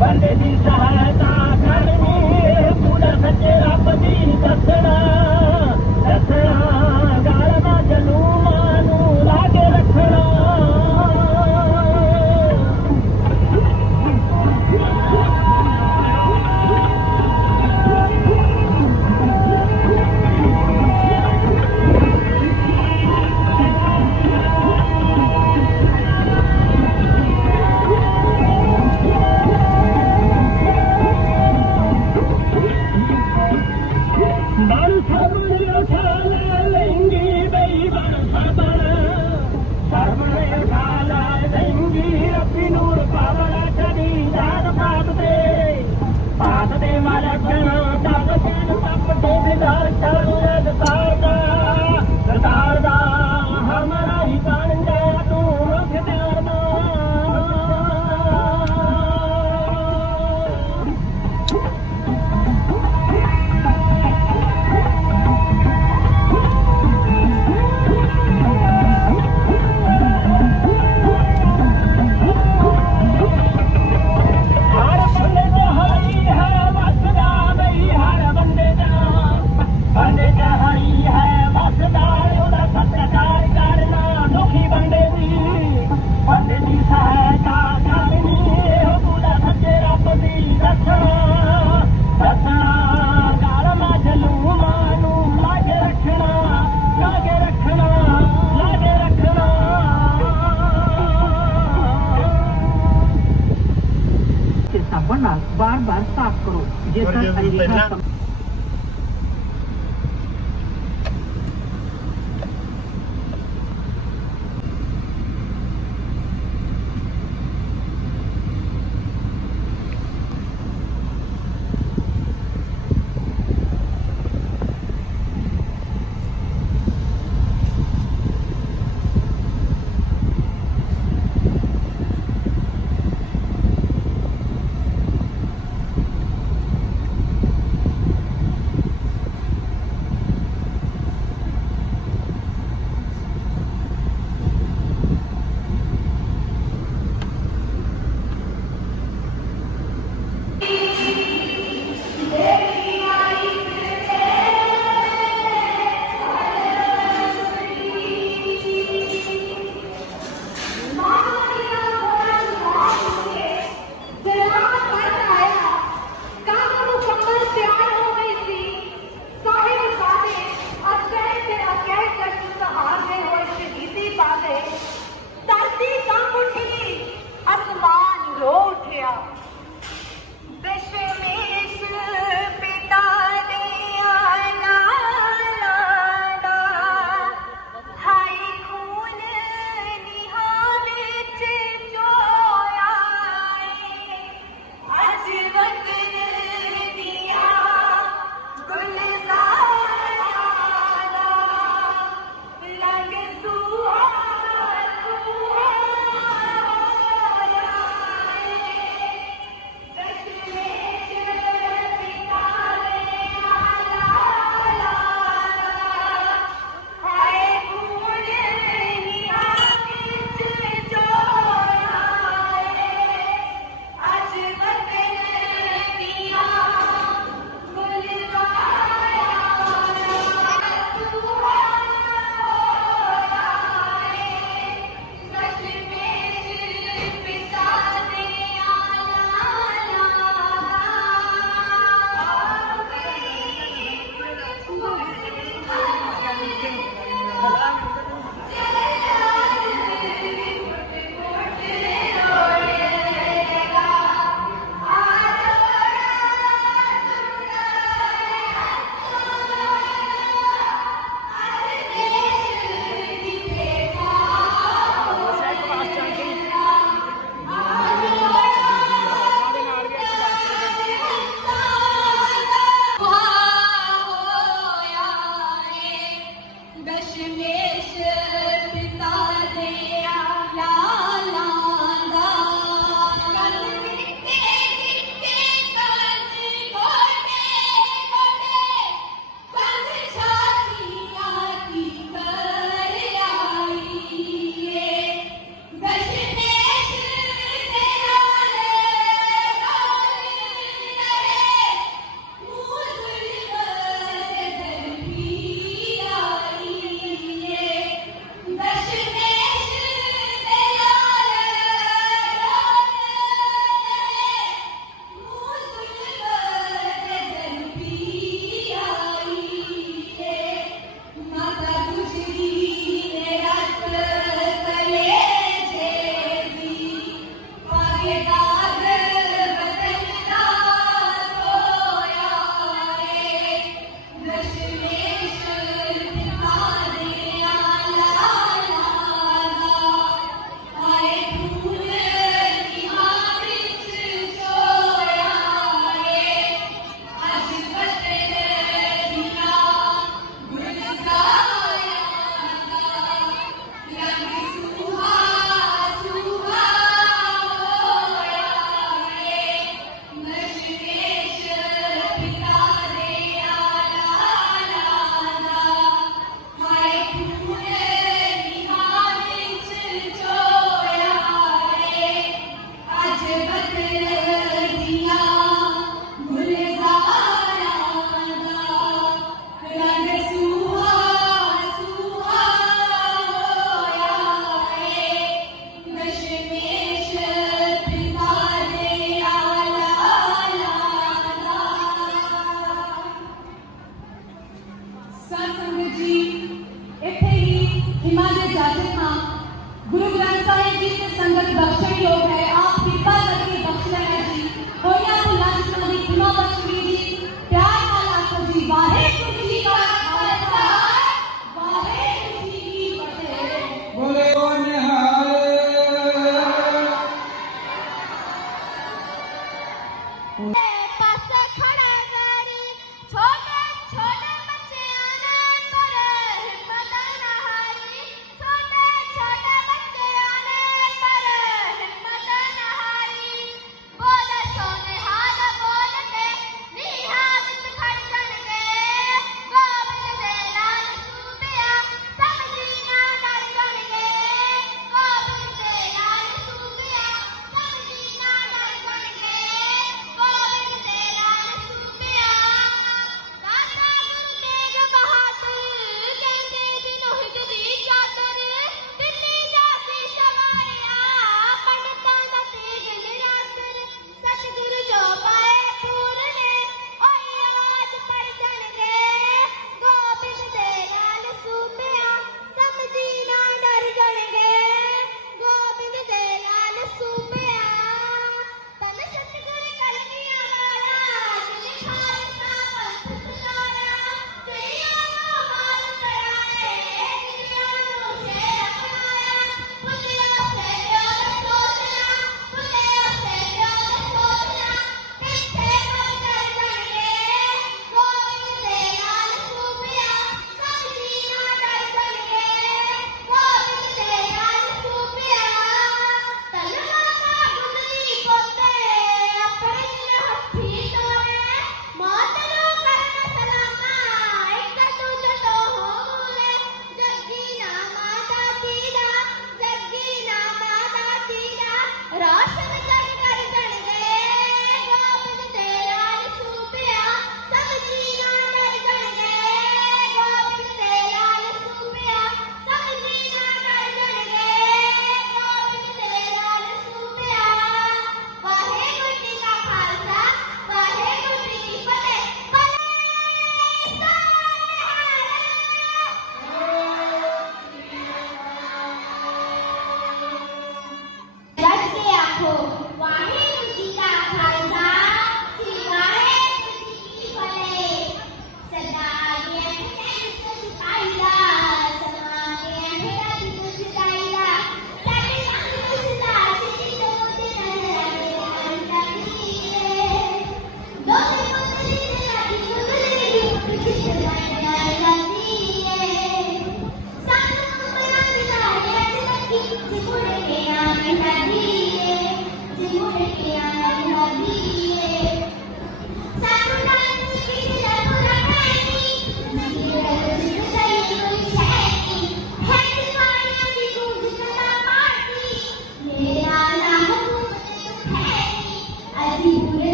ਬੰਦੇ ਦੀ ਸਹਾਇਤਾ ਕਰਨੀ ਪੂਰਾ ਸੱਚੇ ਰੱਬ ਦੀ ਦੱਸਣਾ ਦੱਸਣਾ ਗਾਲ ਨਾ ਜਲੂਮਾਂ ਨੂੰ ਲਾ ਕੇ ਰੱਖਣਾ बार-बार साफ करो जैसा ਜੀ ਵਾਹਿਗੁਰੂ ਜੀ ਕਾ ਖਾਲਸਾ ਵਾਹਿਗੁਰੂ ਜੀ ਕੀ ਫਤਿਹ। ਬੋਲੇ ਓ ਨਿਹਾਲ ਪਾਸੇ ਖੜੇ ਗਰੀ ਛੋਟੇ ਛੋਟੇ ਬੱਚਿਆਂ ਨੇ ਪਰ ਹਿੰਮਤ ਨਾ ਹਾਰੀ। ਛੋਟੇ ਛੋਟੇ ਬੱਚਿਆਂ ਨੇ ਪਰ ਹਿੰਮਤ ਨਾ ਹਾਰੀ। ਬੋਲੇ ਸੋਨੇ ਹਾਲ ਬੋਲ ਕੇ ਨੀਹਾਂ ਵਿੱਚ ਖੜ ਜਾਣਗੇ। ਗੋਬਿੰਦ ਦੇ ਲਾਲ ਸੂਬਿਆ ਸਮਝੀ ਨਾ ਡਰ ਜਾਣਗੇ। ਗੋਬਿੰਦ ਦੇ ਲਾਲ ਸੂਬਿਆ ਸਮਝੀ ਨਾ ਡਰ ਜਾਣਗੇ। ਗੋਬਿੰਦ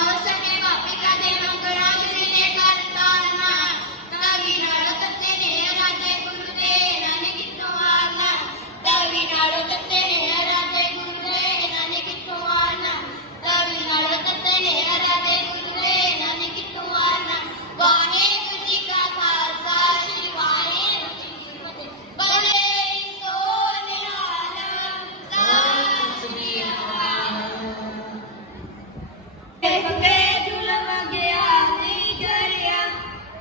ਹੋ ਸਕੇ ਭਾਵੇਂ ਕਦੇ ਮੰਗਣਾ ਗੁਰੂ ਨੇ ਕਰਤਾ ਨਾ ਤਵੀ ਨਾਲ ਤੱਤੇ ਨੇ ਰਾਜੇ ਗੁਰੂ ਦੇ ਨਾਨਕ ਕਿੱਥੋਂ ਆਣਾ ਤਵੀ ਨਾਲ ਤੱਤੇ ਨੇ ਰਾਜੇ ਗੁਰੂ ਦੇ ਨਾਨਕ ਕਿੱਥੋਂ ਆਣਾ ਤਵੀ ਨਾਲ ਤੱਤੇ ਨੇ ਰਾਜੇ ਗੁਰੂ ਦੇ ਨਾਨਕ ਕਿੱਥੋਂ ਆਣਾ ਵਾਹਿਗੁਰੂ ਜੀ ਕਾ ਖਾਲਸਾ ਸ੍ਰੀ ਵਾਹਿਗੁਰੂ ਜੀ ਕੀ ਫਤਿਹ ਬਲੇ ਸੋ ਨਿਹਾਲ ਸਤਿ ਸ੍ਰੀ ਅਕਾਲ ਦੇਖਦੇ ਜ਼ੁਲਮ ਗਿਆ ਨਹੀਂ ਡਰਿਆ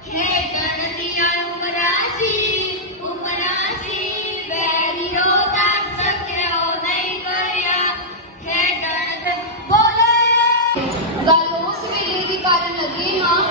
ਖੇਡਣ ਦੀਆਂ ਉਮਰਾਂ ਸੀ ਵੈਰੀਓ ਤੱਕ ਸਕਿਆ ਨਹੀਂ ਕਰਿਆ ਖੇਡਣ ਦੇ ਬੋਲੇ ਗੱਲ ਉਸ ਵੇਲੇ ਦੀ ਕਰਨ ਲੱਗੇ ਹਾਂ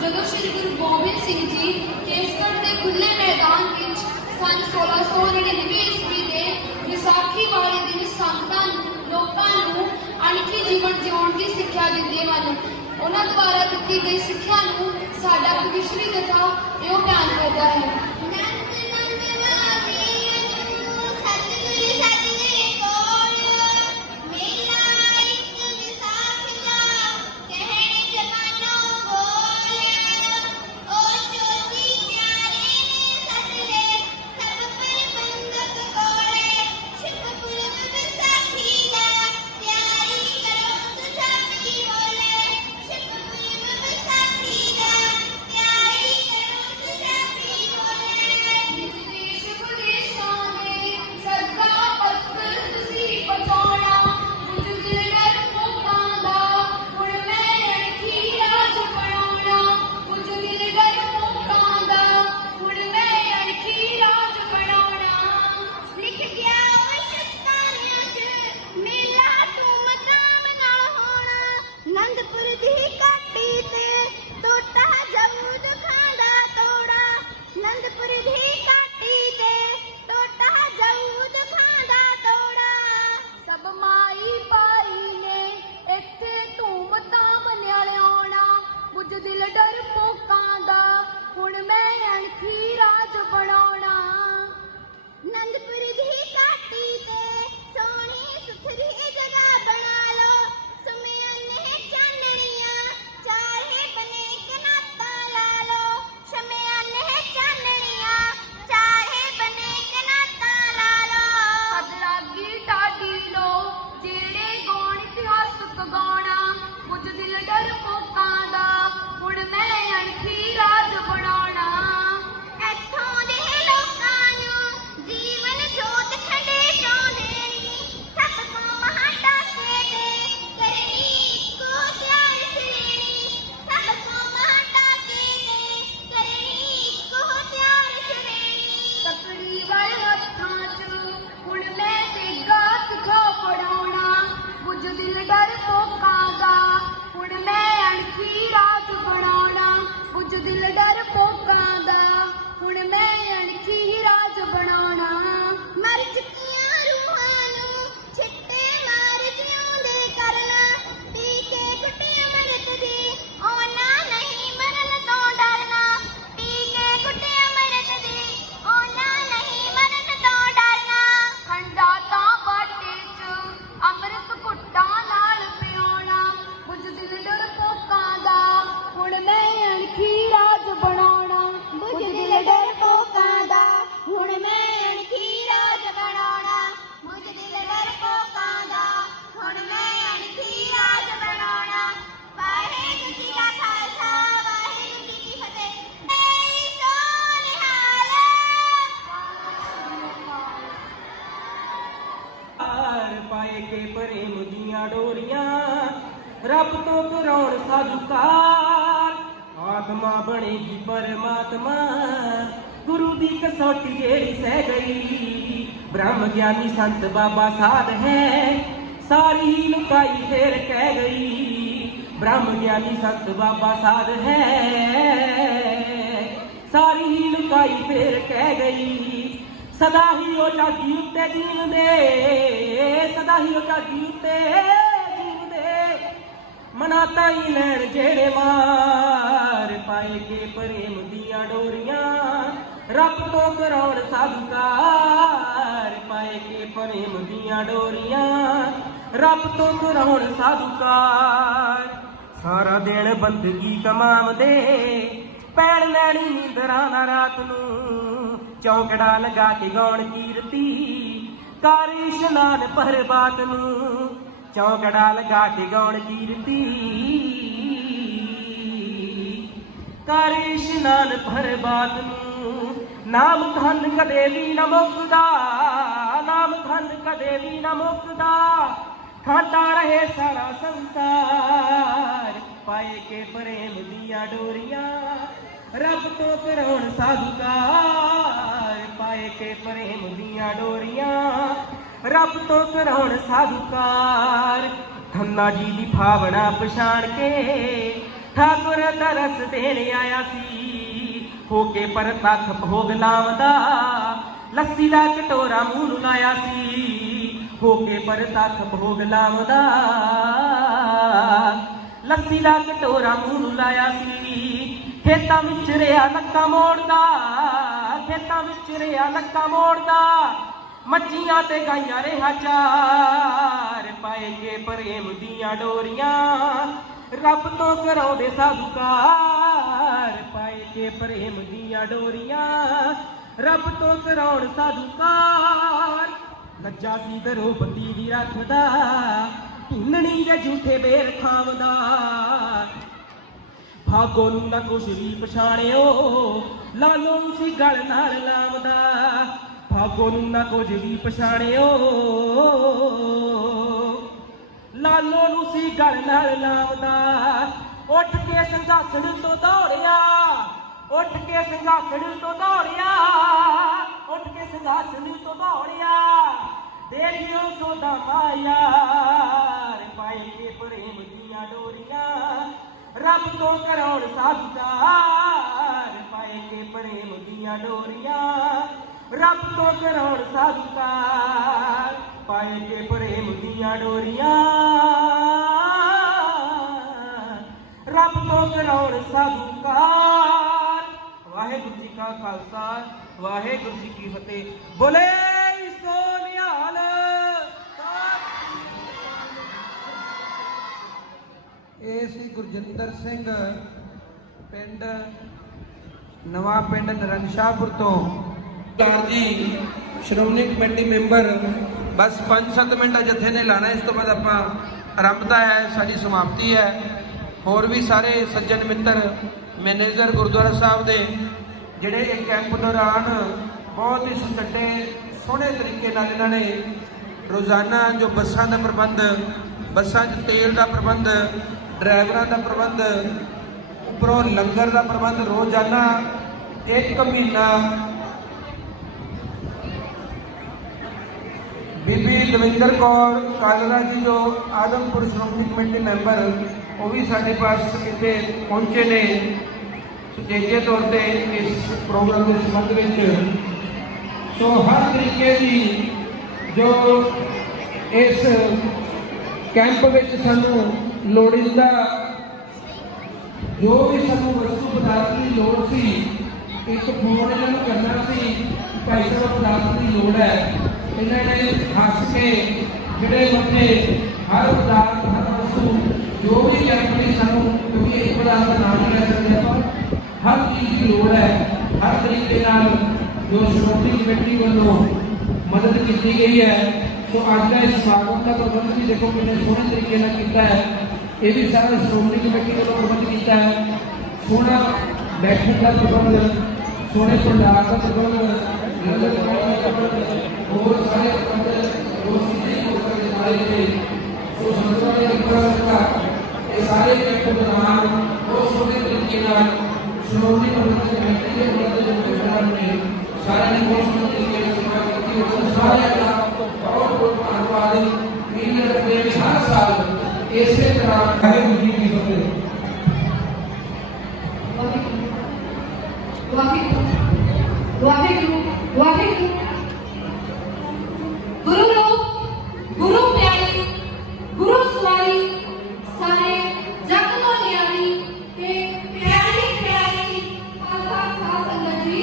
ਜਦੋਂ ਸ੍ਰੀ ਗੁਰੂ ਗੋਬਿੰਦ ਸਿੰਘ ਜੀ ਕੇਸਗੜ੍ਹ ਦੇ ਖੁੱਲੇ ਮੈਦਾਨ ਵਿੱਚ ਸੰਨ 1699 ਈਸਵੀ ਦੇ ਵਿਸਾਖੀ ਵਾਲੇ ਦਿਨ ਸੰਗਤਾਂ ਲੋਕਾਂ ਨੂੰ ਅਣਖੀ ਜੀਵਨ ਜਿਉਣ ਦੀ ਸਿੱਖਿਆ ਦਿੰਦੇ ਹਨ। ਉਹਨਾਂ ਦੁਆਰਾ ਦਿੱਤੀ ਗਈ ਸਿੱਖਿਆ ਨੂੰ ਸਾਡਾ ਭਵਿਸ਼ਰੀ ਕਥਾ ਇਹੋ ਬਿਆਨ ਕਰਦਾ ਹੈ। ਨੰਦ ਨੰਦ ਮਾਰੀ ਸਤਿਗੁਰੂ ਸਤਿਗੁਰੂ ਕੋਲ ਮੇਲਾ ਇੱਕ ਵਿਸਾਖ ਦਾ ਕਹਿਣ ਜਮਾਨੋਂ ਬੋਲ ਉਹ ਚੋਜੀ ਪਿਆਰੇ ਨੇ ਸਤਲੇ ਸਭ ਪ੍ਰਬੰਧਕ ਕੋਲੇ ਸ਼ੁਕਰਪੁਰਬ ਵਿਸਾਖੀ ਦਾ ਤਿਆਰੀ ਕਰੋ ਸੁਝਾਵੀ ਬੋਲੇ ਸ਼ੁਕਰਪੁਰਬ ਵਿਸਾਖੀ ਦਾ ਤਿਆਰੀ ਕਰੋ ਸੁਝਾਵੀ ਬੋਲੇ ਨਿਜ ਦੇਸ਼ ਵਿਦੇਸ਼ਾਂ ਦੇ ਸਦਾ ਪੱਤਰ ਤੁਸੀਂ ਪਹੁੰਚਾਉਣਾ ਮੁਝ ਦਿਲ ਡਰਪੋਕਾਂ ਦਾ ਹੁਣ ਮੈਂ ਅਣਖੀ ਰਾਜ ਬਣਾਉਣਾ ਮੁਝ ਦਿਲ ਡਰਪੋਕਾਂ ਦਾ ਹੁਣ ਮੈਂ ਅਣਖੀ ਰਾਜ ਬਣਾਉਣਾ ਲਿਖ ਗਿਆ ਉਹ ਸ਼ਤਾਨਿਆਂ ਚ ਮੇਲਾ ਧੂਮ ਧਾਮ ਨਾਲ ਹੋਣਾ ਨੰਦਪੁਰ ਦੀ ਘਾਟੀ ਤੇ ਟੋਟਾ ਜਮੂਦ ਖਾਂਦਾ ਤੋੜਾ ਨੰਦਪੁਰ ਦੀ ਘਾਟੀ ਤੇ ਟੋਟਾ ਜਮੂਦ ਖਾਂਦਾ ਤੋੜਾ ਸਭ ਮਾਈ ਭਾਈ ਨੇ ਇੱਥੇ ਧੂਮ ਧਾਮ ਨਾਲ ਆਉਣਾ ਮੁਝ ਦਿਲ ਡਰਪੋਕਾਂ ਦਾ ਹੁਣ ਮੈਂ ਅਣਖੀ ਰਾਜ ਬਣਾਉਣਾ ਨੰਦਪੁਰ ਦੀ ਘਾਟੀ ਤੇ ਸੋਹਣੀ ਸੁਥਰੀ ਜਗ੍ਹਾ ਬਣਾ ਲੋ ਸੁਮਿਆਨੇ ਚਾਨਣੀਆਂ ਚਾਰੇ ਬਨੇ ਕਨਾਤਾਂ ਲਾ ਲੋ ਸੁਮਿਆਨੇ ਚਾਨਣੀਆਂ ਚਾਰੇ ਬਨੇ ਕਨਾਤਾਂ ਲਾ ਲੋ ਸਦਲਾਗੀ ਢਾਡੀ ਲੋ ਜਿਹੜੇ ਗਾਉਣ ਇਤਿਹਾਸਕ ਗਾਉਣਾ ਮੁਝ ਦਿਲ ਡਰਪੋਕਾਂ ਦਾ ਹੁਣ ਮੈਂ ਅਣਖੀ ਰਾਜ ਬਣਾਉਣਾ ਇੱਥੋਂ ਦੇ ਲੋਕਾਂ ਨੂੰ ਜੀਵਨ ਜੋਤ ਖੰਡੇ ਚਾਹੁੰਦੇ ਨੀ ਸਭ ਤੋਂ ਮਹਾਟਾ ਕੇ ਦੇ ਕਰਨੀ ਇੱਕੋ ਤਿਆਰ ਸ਼੍ਰੇਣੀ ਸਭ ਤੋਂ ਮਹਾਟਾ ਕੇ ਦੇ ਕਰਨੀ ਇੱਕੋ ਤਿਆਰ ਸ਼੍ਰੇਣੀ ਤਕੜੀ ਵਾਲੇ ਹੱਥਾਂ 'ਚ ਹੁਣ ਮੈਂ ਤੇਗਾ ਤਿਖਾ ਪੜਾਉਣਾ ਮੁਝ ਦਿਲ ਡਰਪੋਕਾਂ ਦਾ ਹੁਣ ਮੈਂ ਅਣਖੀ ਰਾਜ ਬਣਾਉਣਾ ਮੁਝ ਦਿਲ ਡਰਪੋਕਾਂ ਦਾ ਹੁਣ ਮੈਂ ਅਣਖੀ ਰਾਜ ਬਣਾਉਣਾ ਮਰ ਚੁੱਕੀਆਂ ਰੂਹਾਂ ਨੂੰ ਛਿੱਟੇ ਮਾਰ ਜਿਉਂਦੇ ਕਰਨਾ ਟੀਕੇ ਕੁੱਟੀ ਅਮਰਤ ਦੀ ਉਹਨਾਂ ਨਹੀਂ ਮਰਨ ਤੋਂ ਡਰਨਾ ਟੀਕੇ ਕੁੱਟੀ ਅਮਰਤ ਦੀ ਉਹਨਾਂ ਨਹੀਂ ਮਰਨ ਤੋਂ ਡਰਨਾ ਖੰਡਾ ਤਾਂ ਬਾਟੇ 'ਚ ਅੰਮ੍ਰਿਤ ਘੁੱਟਾਂ ਨਾਲ ਪਿਆਉਣਾ ਮੁਝ ਦਿਲ ਡਰਪੋਕਾਂ ਦਾ ਹੁਣ ਮੈਂ ਅਣਖੀ ਰਾਜ ਬਣਾਉਣਾ ਬੁੱਝ ਦਿਲ ਡਰਪੋਕਾਂ ਦਾ ਹੁਣ ਮੈਂ ਅਣਖੀ ਰਾਜ ਬਣਾਉਣਾ ਬੁੱਝ ਦਿਲ ਡਰਪੋਕਾਂ ਦਾ ਹੁਣ ਮੈਂ ਅਣਖੀ ਰਾਜ ਬਣਾਉਣਾ ਵਾਹਿਗੁਰੂ ਜੀ ਕਾ ਖਾਲਸਾ ਵਾਹਿਗੁਰੂ ਜੀ ਕੀ ਫਤਿਹ ਏ ਸੋ ਨਿਹਾਲ ਹਾਰ ਪਾਏ ਕੇ ਪ੍ਰੇਮ ਦੀਆਂ ਡੋਰੀਆਂ ਰੱਬ ਤੋਂ ਕਰਾਉਣ ਸਾਜੂਕਾਰ ਆਤਮਾ ਬਣੇਗੀ ਪਰਮਾਤਮਾ ਗੁਰੂ ਦੀ ਕਸੌਟੀ ਜਿਹੜੀ ਸਹਿ ਗਈ ਬ੍ਰਹਮ ਗਿਆਨੀ ਸੰਤ ਬਾਬਾ ਸਾਧ ਹੈ ਸਾਰੀ ਹੀ ਲੁਕਾਈ ਫੇਰ ਕਹਿ ਗਈ ਬ੍ਰਹਮ ਗਿਆਨੀ ਸੰਤ ਬਾਬਾ ਸਾਧ ਹੈ ਸਾਰੀ ਹੀ ਲੁਕਾਈ ਫੇਰ ਕਹਿ ਗਈ ਸਦਾ ਹੀ ਉਹ ਜਾਗੀ ਉੱਤੇ ਦੀਨ ਦੇ ਸਦਾ ਹੀ ਉਹ ਜਾਗੀ ਉੱਤੇ ਦੀਨ ਦੇ ਮਨਾਤਾ ਹੀ ਲੈਣ ਜਿਹੜੇ ਮਾਰ ਪਾਏ ਕੇ ਪ੍ਰੇਮ ਦੀਆਂ ਡੋਰੀਆਂ ਰੱਬ ਤੋਂ ਕਰਾਉਣ ਸਾਧੂਕਾਰ ਪਾਏ ਕੇ ਪ੍ਰੇਮ ਦੀਆਂ ਡੋਰੀਆਂ ਰੱਬ ਤੋਂ ਕਰਾਉਣ ਸਾਧੂਕਾਰ। ਸਾਰਾ ਦਿਨ ਬੰਦਗੀ ਕਮਾਉਂਦੇ ਪੈਣ ਲੈਣੀ ਨੀਂਦਰਾਂ ਨਾ ਰਾਤ ਨੂੰ, ਚੌਂਕੜਾ ਲਗਾ ਕੇ ਗਾਉਣ ਕੀਰਤੀ ਕਰ ਇਸ਼ਨਾਨ ਪ੍ਰਭਾਤ ਨੂੰ, ਚੌਂਕੜਾ ਲਗਾ ਕੇ ਗਾਉਣ ਕੀਰਤੀ ਕਰ ਇਸ਼ਨਾਨ ਪ੍ਰਭਾਤ ਨੂੰ। ਨਾਮ ਧਨ ਕਦੇ ਵੀ ਨਾ ਮੁੱਕਦਾ, ਨਾਮ ਧਨ ਕਦੇ ਵੀ ਨਾ ਮੁੱਕਦਾ, ਖਾਂਦਾ ਰਹੇ ਸਾਰਾ ਸੰਸਾਰ। ਪਾਏ ਕੇ ਪ੍ਰੇਮ ਦੀਆਂ ਡੋਰੀਆਂ ਰੱਬ ਤੋਂ ਕਰਾਉਣ ਸਾਧੂਕਾਰ। ਪਾਏ ਕੇ ਪ੍ਰੇਮ ਦੀਆਂ ਡੋਰੀਆਂ ਰੱਬ ਤੋਂ ਕਰਾਉਣ ਸਾਧੂਕਾਰ। ਖੰਨਾ ਜੀ ਦੀ ਭਾਵਨਾ ਪਛਾਣ ਕੇ ਠਾਕੁਰ ਤਰਸ ਦੇਣ ਆਇਆ ਸੀ, ਹੋ ਕੇ ਪਰਤੱਖ ਭੋਗ ਲਾਉਂਦਾ ਲੱਸੀ ਦਾ ਕਟੋਰਾ ਮੂੰਹ ਨੂੰ ਲਾਇਆ ਸੀ, ਹੋ ਕੇ ਪਰਤੱਖ ਭੋਗ ਲਾਉਂਦਾ ਲੱਸੀ ਦਾ ਕਟੋਰਾ ਮੂੰਹ ਨੂੰ ਲਾਇਆ ਸੀ। ਖੇਤਾਂ ਵਿੱਚ ਰਿਆ ਲੱਕਾਂ ਮੋੜਦਾ, ਖੇਤਾਂ ਵਿੱਚ ਰਿਆ ਲੱਕਾਂ ਮੋੜਦਾ, ਮੱਝੀਆਂ ਤੇ ਗਾਈਆਂ ਰਿਹਾ ਚਾਰ। ਪਾਏ ਕੇ ਪ੍ਰੇਮ ਦੀਆਂ ਡੋਰੀਆਂ ਰੱਬ ਤੋਂ ਕਰਾਉਂਦੇ ਸਾਧੂਕਾਰ। ਪਾਏ ਕੇ ਪ੍ਰੇਮ ਦੀਆਂ ਡੋਰੀਆਂ ਰੱਬ ਤੋਂ ਕਰਾਉਣ ਸਾਧੂਕਾਰ। ਲੱਜਾ ਸੀ ਦਰੋਂ ਬੰਦੀ ਦੀ ਰੱਖਦਾ, ਧੁੰਨਣੀ ਦੇ ਝੂਠੇ ਬੇਰ ਖਾਵਦਾ, ਭਾਗੋ ਨੂੰ ਨਾ ਕੁਛ ਵੀ ਪਛਾਣਿਓ ਲਾਲੋ ਨੂੰ ਸੀ ਗਲ ਨਾਲ ਲਾਵਦਾ, ਭਾਗੋ ਨੂੰ ਨਾ ਕੁਝ ਵੀ ਪਛਾਣਿਓ ਲਾਲੋ ਨੂੰ ਸੀ ਗਲ ਨਾਲ ਲਾਵਦਾ। ਉੱਠ ਕੇ ਸੰਘਾਸਣ ਤੋਂ ਦੌੜਿਆ, ਉੱਠ ਕੇ ਸੰਘਾਸਣ ਤੋਂ ਦੌੜਿਆ, ਉੱਠ ਕੇ ਸੰਘਾਸਣ ਤੋਂ ਦੌੜਿਆ, ਦੇਖਿਓ ਸੋਦਾ ਮਾਇਆਰ। ਪਾਏ ਕੇ ਪ੍ਰੇਮ ਦੀਆਂ ਡੋਰੀਆਂ ਰੱਬ ਤੋਂ ਕਰਾਉਣ ਸਾਧੂਕਾਰ। ਪਾਏ ਕੇ ਪ੍ਰੇਮ ਦੀਆਂ ਡੋਰੀਆਂ ਰੱਬ ਤੋਂ ਕਰਾਉਣ ਸਾਧੂਕਾਰ। ਪਾਏ ਕੇ ਪ੍ਰੇਮ ਦੀਆਂ ਡੋਰੀਆਂ ਰੱਬ ਤੋਂ ਕਰਾਉਣ ਸਾਧੂਕਾਰ। ਵਾਹਿਗੁਰੂ ਜੀ ਕਾ ਖਾਲਸਾ, ਵਾਹਿਗੁਰੂ ਜੀ ਕੀ ਫਤਿਹ। ਬੋਲੇ ਸੋ ਨਿਹਾਲ। ਇਹ ਸੀ ਗੁਰਜਿੰਦਰ ਸਿੰਘ, ਪਿੰਡ ਨਵਾਂ ਪਿੰਡ ਨਰਨਸ਼ਾਹਪੁਰ ਤੋਂ। ਸਰਦਾਰ ਜੀ ਸ਼੍ਰੋਮਣੀ ਕਮੇਟੀ ਮੈਂਬਰ, ਬਸ 5-7 ਮਿੰਟ ਜਥੇ ਨੇ ਲਾਣਾ, ਇਸ ਤੋਂ ਬਾਅਦ ਆਪਾਂ ਆਰੰਭਤਾ ਹੈ, ਸਾਡੀ ਸਮਾਪਤੀ ਹੈ। ਹੋਰ ਵੀ ਸਾਰੇ ਸੱਜਣ ਮਿੱਤਰ, ਮੈਨੇਜਰ ਗੁਰਦੁਆਰਾ ਸਾਹਿਬ ਦੇ, ਜਿਹੜੇ ਇਹ ਕੈਂਪ ਦੌਰਾਨ ਬਹੁਤ ਹੀ ਸੁਚੱਜੇ ਸੋਹਣੇ ਤਰੀਕੇ ਨਾਲ ਇਹਨਾਂ ਨੇ ਰੋਜ਼ਾਨਾ ਜੋ ਬੱਸਾਂ ਦਾ ਪ੍ਰਬੰਧ, ਬੱਸਾਂ 'ਚ ਤੇਲ ਦਾ ਪ੍ਰਬੰਧ, ਡਰਾਈਵਰਾਂ ਦਾ ਪ੍ਰਬੰਧ, ਉੱਪਰੋਂ ਲੰਗਰ ਦਾ ਪ੍ਰਬੰਧ, ਰੋਜ਼ਾਨਾ 1 ਮਹੀਨਾ ਬੀਬੀ ਦਵਿੰਦਰ ਕੌਰ ਕਾਲਰਾ ਜੀ ਜੋ ਆਦਮਪੁਰ ਸ਼੍ਰੋਮਣੀ ਕਮੇਟੀ ਮੈਂਬਰ, ਉਹ ਵੀ ਸਾਡੇ ਪਾਸ ਇੱਥੇ ਪਹੁੰਚੇ ਨੇ ਸੁਚੇਜੇ ਤੌਰ ਤੇ ਇਸ ਪ੍ਰੋਗਰਾਮ ਦੇ ਸੰਬੰਧ ਵਿੱਚ। ਸੋ ਹਰ ਤਰੀਕੇ ਦੀ ਜੋ ਇਸ ਕੈਂਪ ਵਿੱਚ ਸਾਨੂੰ ਲੋੜੀਂਦਾ ਜੋ ਵੀ ਸਾਨੂੰ ਵਸਤੂ ਪਦਾਰਥ ਦੀ ਲੋੜ ਸੀ, ਇੱਕ ਫੋਨ ਇਹਨਾਂ ਨੂੰ ਕਰਨਾ ਸੀ, ਭਾਈ ਸਾਹਿਬ ਪਦਾਰਥ ਦੀ ਲੋੜ ਹੈ। ਇਹਨਾਂ ਨੇ ਹੱਸ ਕੇ ਜਿਹੜੇ ਬੰਦੇ ਹਰ ਪਦਾਰਥ, ਹਰ ਵਸਤੂ ਜੋ ਵੀ ਆਪਣੀ ਸਾਨੂੰ, ਕਿਉਂਕਿ ਇੱਕ ਪਦਾਰਥ ਦਾ ਨਾਮ ਨਹੀਂ ਲੈ ਸਕਦੇ ਆਪਾਂ, ਹਰ ਚੀਜ਼ ਦੀ ਲੋੜ ਹੈ, ਹਰ ਤਰੀਕੇ ਨਾਲ ਜੋ ਸ਼੍ਰੋਮਣੀ ਕਮੇਟੀ ਵੱਲੋਂ ਮਦਦ ਕੀਤੀ ਗਈ ਹੈ। ਸੋ ਅੱਜ ਦਾ ਇਸ ਸਮਾਗਮ ਦਾ ਪ੍ਰਬੰਧ ਵੀ ਦੇਖੋ ਕਿੰਨੇ ਸੋਹਣੇ ਤਰੀਕੇ ਨਾਲ ਕੀਤਾ ਹੈ। ਇਹ ਵੀ ਸਾਰਾ ਸ਼੍ਰੋਮਣੀ ਕਮੇਟੀ ਵੱਲੋਂ ਪ੍ਰਬੰਧ ਕੀਤਾ ਹੈ। ਸੋਹਣਾ ਬੈਠਣ ਦਾ ਪ੍ਰਬੰਧ, ਸੋਹਣੇ ਭੰਡਾਰ ਦਾ ਪ੍ਰਬੰਧ, ਲੰਗਰ ਦਾ ਪ੍ਰਬੰਧ, ਹੋਰ ਸਾਰੇ ਪ੍ਰਬੰਧ ਜੋ ਸਿੱਧੇ ਹੋ ਸਕਦੇ ਸਾਰੇ ਨੇ। ਸੋ ਸੰਗਤਾਂ ਦੇ ਅੰਦਰ ਇਹ ਸਾਰੇ ਕੈਂਪ ਦੌਰਾਨ ਬਹੁਤ ਸੋਹਣੇ ਤਰੀਕੇ ਨਾਲ ਸ਼੍ਰੋਮਣੀ ਕਮੇਟੀ ਦੇ ਮੈਂਬਰਾਂ ਨੇ ਸਾਰਿਆਂ ਨੇ ਬਹੁਤ ਸੋਹਣੇ ਤਰੀਕੇ ਨਾਲ ਸੇਵਾ ਕੀਤੀ। ਉਹ ਸਾਰਿਆਂ ਦਾ ਬਹੁਤ ਬਹੁਤ ਧੰਨਵਾਦ। ਮੀਲ ਰੱਖਦੇ ਹਰ ਸਾਲ ਇਸੇ ਤਰ੍ਹਾਂ ਵਾਹਿਗੁਰੂ ਜੀ ਕੀ ਫਤਿਹ। ਵਾਹਿਗੁਰੂ ਵਾਹਿਗੁਰੂ ਵਾਹਿਗੁਰੂ। ਗੁਰੂ ਰੂਪ ਗੁਰੂ ਪਿਆਰੀ ਗੁਰੂ ਸਵਾਰੀ ਸਾਰੇ ਜਗ ਤੋਂ ਨਿਆਰੀ ਤੇ ਪਿਆਰੀ ਪਿਆਰੀ ਖਾਲਸਾ ਸਾਧ ਸੰਗਤ ਜੀ,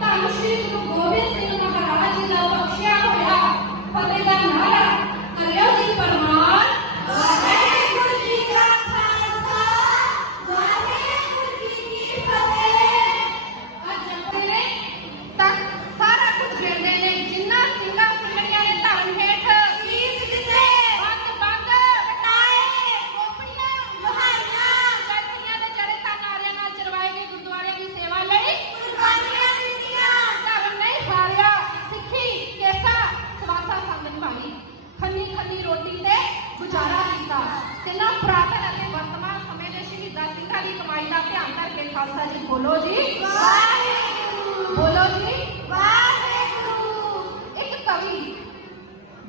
ਧੰਨ ਸ਼੍ਰੀ ਗੁਰੂ ਗੋਬਿੰਦ ਸਿੰਘ ਮਹਾਰਾਜ ਜੀ ਦਾ ਬਖਸ਼ਿਆ ਹੋਇਆ ਫਤਿਹ ਦਾ ਨਾਰਾ ਕਰਿਓ ਜੀ ਪ੍ਰਮਾਣ। ਦੀ ਰੋਟੀ ਤੇ ਗੁਜ਼ਾਰਾ ਕੀਤਾ ਤੇ ਨਾ ਪੁਰਾਤਨ ਅਤੇ ਵਰਤਮਾਨ ਸਮੇਂ ਦੇ ਸ਼ਹੀਦਾਂ ਸਿੰਘਾਂ ਦੀ ਕਮਾਈ ਦਾ ਧਿਆਨ ਕਰਕੇ ਖਾਲਸਾ ਜੀ ਬੋਲੋ ਜੀ ਵਾਹਿਗੁਰੂ, ਬੋਲੋ ਜੀ ਵਾਹਿਗੁਰੂ। ਇੱਕ ਕਵੀ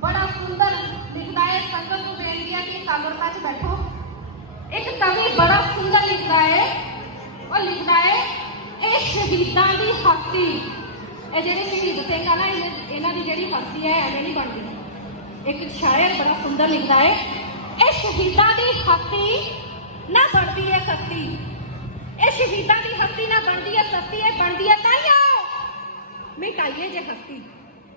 ਬੜਾ ਸੁੰਦਰ ਲਿਖਦਾ ਹੈ, ਸੰਗਤ ਨੂੰ ਬੇਨਤੀ ਹੈ ਕਿ ਇਕਾਗਰਤਾ 'ਚ ਬੈਠੋ। ਇੱਕ ਕਵੀ ਬੜਾ ਸੁੰਦਰ ਲਿਖਦਾ ਹੈ, ਉਹ ਲਿਖਦਾ ਹੈ ਇਹ ਸ਼ਹੀਦਾਂ ਦੀ ਹਸਤੀ, ਇਹ ਜਿਹੜੇ ਸ਼ਹੀਦ ਸਿੰਘ ਆ ਨਾ ਇਹਨਾਂ ਦੀ ਜਿਹੜੀ ਹਸਤੀ ਹੈ ਐਵੇਂ ਨਹੀਂ ਬਣਦੀ। ਇੱਕ ਸ਼ਾਇਰ ਬੜਾ ਸੁੰਦਰ ਲਿਖਦਾ ਹੈ ਇਹ ਸ਼ਹੀਦਾਂ ਦੀ ਹਸਤੀ ਨਾ ਬਣਦੀ ਹੈ ਸਸਤੀ, ਇਹ ਸ਼ਹੀਦਾਂ ਦੀ ਹਸਤੀ ਨਾ ਬਣਦੀ ਹੈ ਸਸਤੀ, ਇਹ ਬਣਦੀ ਹੈ ਤਾਈਓ ਮਿਟਾਈਏ ਜੇ ਹਸਤੀ।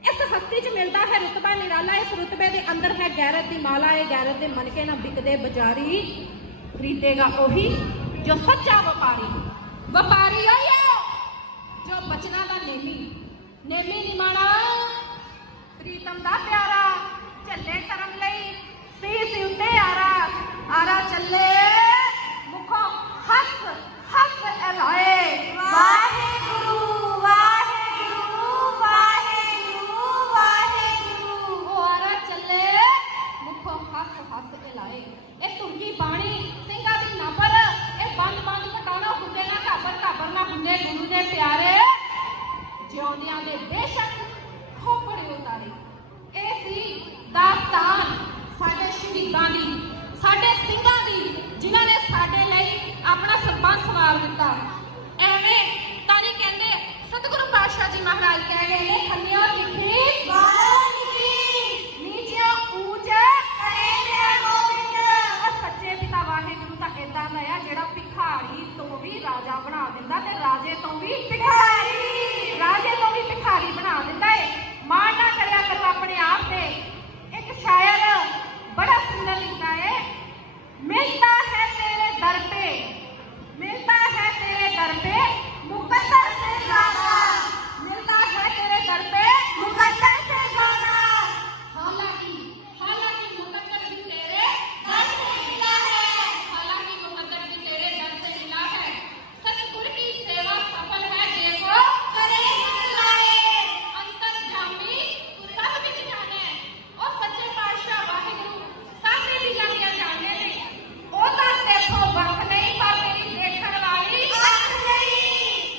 ਇਸ ਹਸਤੀ 'ਚ ਮਿਲਦਾ ਹੈ ਰੁਤਬਾ ਨਿਰਾਲਾ, ਇਸ ਰੁਤਬੇ ਦੇ ਅੰਦਰ ਹੈ ਗੈਰਤ ਦੀ ਮਾਲਾ, ਇਹ ਗੈਰਤ ਦੇ ਮਨਕੇ ਨਾ ਵਿਕਦੇ ਬਾਜ਼ਾਰੀ, ਖਰੀਦੇਗਾ ਉਹੀ ਜੋ ਸੱਚਾ ਵਪਾਰੀ। ਵਪਾਰੀ ਆਇਓ ਜੋ ਬਚਨਾਂ ਦਾ ਨੇਮੀ, ਨੇਮੀ ਨਿਮਾਣਾ ਪ੍ਰੀਤਮ ਦਾ ਪਿਆਰਾ, ਝੱਲੇ ਕਰਮ ਲਈ ਸੀ ਉੱਤੇ ਆਰਾ, ਆਰਾ ਚੱਲੇ ਮੁਖੋਂ ਹੱਸ ਹੱਸ ਐਲਾਏ ਵਾਹਿਗੁਰੂ ਵਾਹਿਗੁਰੂ ਵਾਹਿਗੁਰੂ ਵਾਹਿਗੁਰੂ। ਉਹ ਆਰਾ ਚੱਲੇ ਮੁਖੋਂ ਹੱਸ ਹੱਸ ਐਲਾਏ। ਇਹ ਤੁਰਕੀ ਬਾਣੀ ਸਿੰਘਾਂ ਦੀ ਨਾ ਪਰ ਇਹ ਬੰਦ ਬੰਦ ਕਟਾਉਣਾ ਹੁੰਦੇ ਨਾ ਘਾਬਰ ਘਾਬਰ ਨਾ ਹੁੰਦੇ ਗੁਰੂ ਦੇ ਪਿਆਰੇ, ਜਿਉਂਦਿਆਂ ਦੇ ਬੇਸ਼ੱਕ ਖੋਪੜੇ ਉਤਾਰੇ। ਇਹ ਸੀ ਦਾਸਤਾਨ ਸਾਡੇ ਸ਼ਹੀਦਾਂ ਦੀ, ਸਾਡੇ ਸਿੰਘਾਂ ਦੀ, ਜਿਨ੍ਹਾਂ ਨੇ ਸਾਡੇ ਲਈ ਆਪਣਾ ਸਰਬੰਸ ਵਾਰ ਦਿੱਤਾ। ਐਵੇਂ ਤਾਂ ਨਹੀਂ ਕਹਿੰਦੇ, ਸਤਿਗੁਰੂ ਪਾਤਸ਼ਾਹ ਜੀ ਮਹਾਰਾਜ ਕਹਿ ਗਏ ਨੇ ਖੰਨਿਆ ਲਿਖੀ ਬਾਹਰ ਲਿਖੀ ਨੀਚਿਓ ਊਚ ਕਰੇ ਗੋਬਿੰਦ। ਉਹ ਸੱਚੇ ਪਿਤਾ ਵਾਹਿਗੁਰੂ ਤਾਂ ਏਦਾਂ ਦਾ ਆ ਜਿਹੜਾ ਭਿਖਾਰੀ ਤੋਂ ਵੀ ਰਾਜਾ ਬਣਾ ਦਿੰਦਾ ਤੇ ਰਾਜੇ ਤੋਂ ਵੀ ਭਿਖਾਰੀ, ਰਾਜੇ ਤੋਂ ਵੀ ਭਿਖਾਰੀ ਬਣਾ ਦਿੰਦਾ ਏ। ਮਾਣ ਨਾ ਕਰਿਆ ਕਰੋ ਆਪਣੇ ਆਪ ਤੇ। ਇੱਕ ਸ਼ਾਇਰ बड़ा सुंदर लिखता है मिलता है तेरे दर पे, मिलता है तेरे दर पे मुकद्दर से ज्यादा, मिलता है तेरे दर पे मुकद्दर से ज्यादा। हालांकि हालांकि मुकद्दर भी तेरे दर से मिला है, हालांकि मुकद्दर भी तेरे दर से मिला है। सतगुरु की सेवा सफल है देखो करे लाए, अंतर जामी सब बिच जाने। और सच्चे पातशाह वाहिगुरू सामने भी जानिया जाने नहीं, ਉਹ ਤਾਂ ਦੇਖੋ ਵਕਤ ਨਹੀਂ ਪਰ ਤੇਰੀ ਦੇਖਣ ਵਾਲੀ ਅੱਖ ਨਹੀਂ।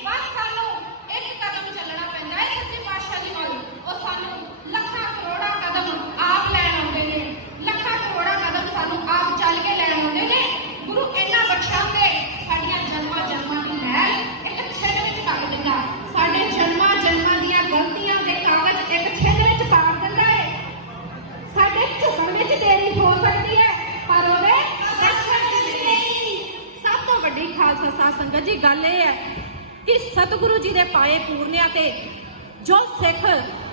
ਬਸ ਸਾਨੂੰ ਇੱਕ ਕਦਮ ਚੱਲਣਾ ਪੈਂਦਾ ਹੈ ਸੱਚੇ ਪਾਤਸ਼ਾਹ ਜੀ ਵੱਲ। ਉਹ ਸਾਨੂੰ ਲੱਖਾਂ ਕਰੋੜਾਂ ਕਦਮ ਆਪ ਲੈਣ ਆਉਂਦੇ ਨੇ, ਲੱਖਾਂ ਕਰੋੜਾਂ ਕਦਮ ਸਾਨੂੰ ਆਪ ਚੱਲ ਕੇ ਲੈਣ ਆਉਂਦੇ ਨੇ। ਗੁਰੂ ਇਹਨਾਂ ਬਖਸ਼ਾਉਂਦੇ ਸਾਡੀਆਂ ਜਨਮਾਂ ਜਨਮਾਂ ਦੀ ਮੈਲ ਇੱਕ ਛਿੱਲ ਵਿੱਚ ਕੱਢ ਦਿੰਦਾ, ਸਾਡੇ ਜਨਮਾਂ ਜਨਮਾਂ ਦੀਆਂ ਗਲਤੀਆਂ ਦੇ ਕਾਗਜ਼ ਇੱਕ ਛਿੱਲ ਵਿੱਚ ਪਾੜ ਦਿੰਦਾ ਹੈ। ਸਾਡੇ ਝੁਕਣ ਵਿੱਚ ਦੇਰੀ ਹੋ ਸਕਦੀ ਹੈ ਪਰ ਉਹਦੇ ਦਰਸ਼ਨ ਵਿੱਚ ਨਹੀਂ। ਸਭ ਤੋਂ ਵੱਡੀ ਖਾਲਸਾ ਸਾਧ ਸੰਗਤ ਜੀ ਗੱਲ ਇਹ ਹੈ ਕਿ ਸਤਿਗੁਰੂ ਜੀ ਦੇ ਪਾਏ ਪੂਰਨਿਆਂ ਤੇ ਜੋ ਸਿੱਖ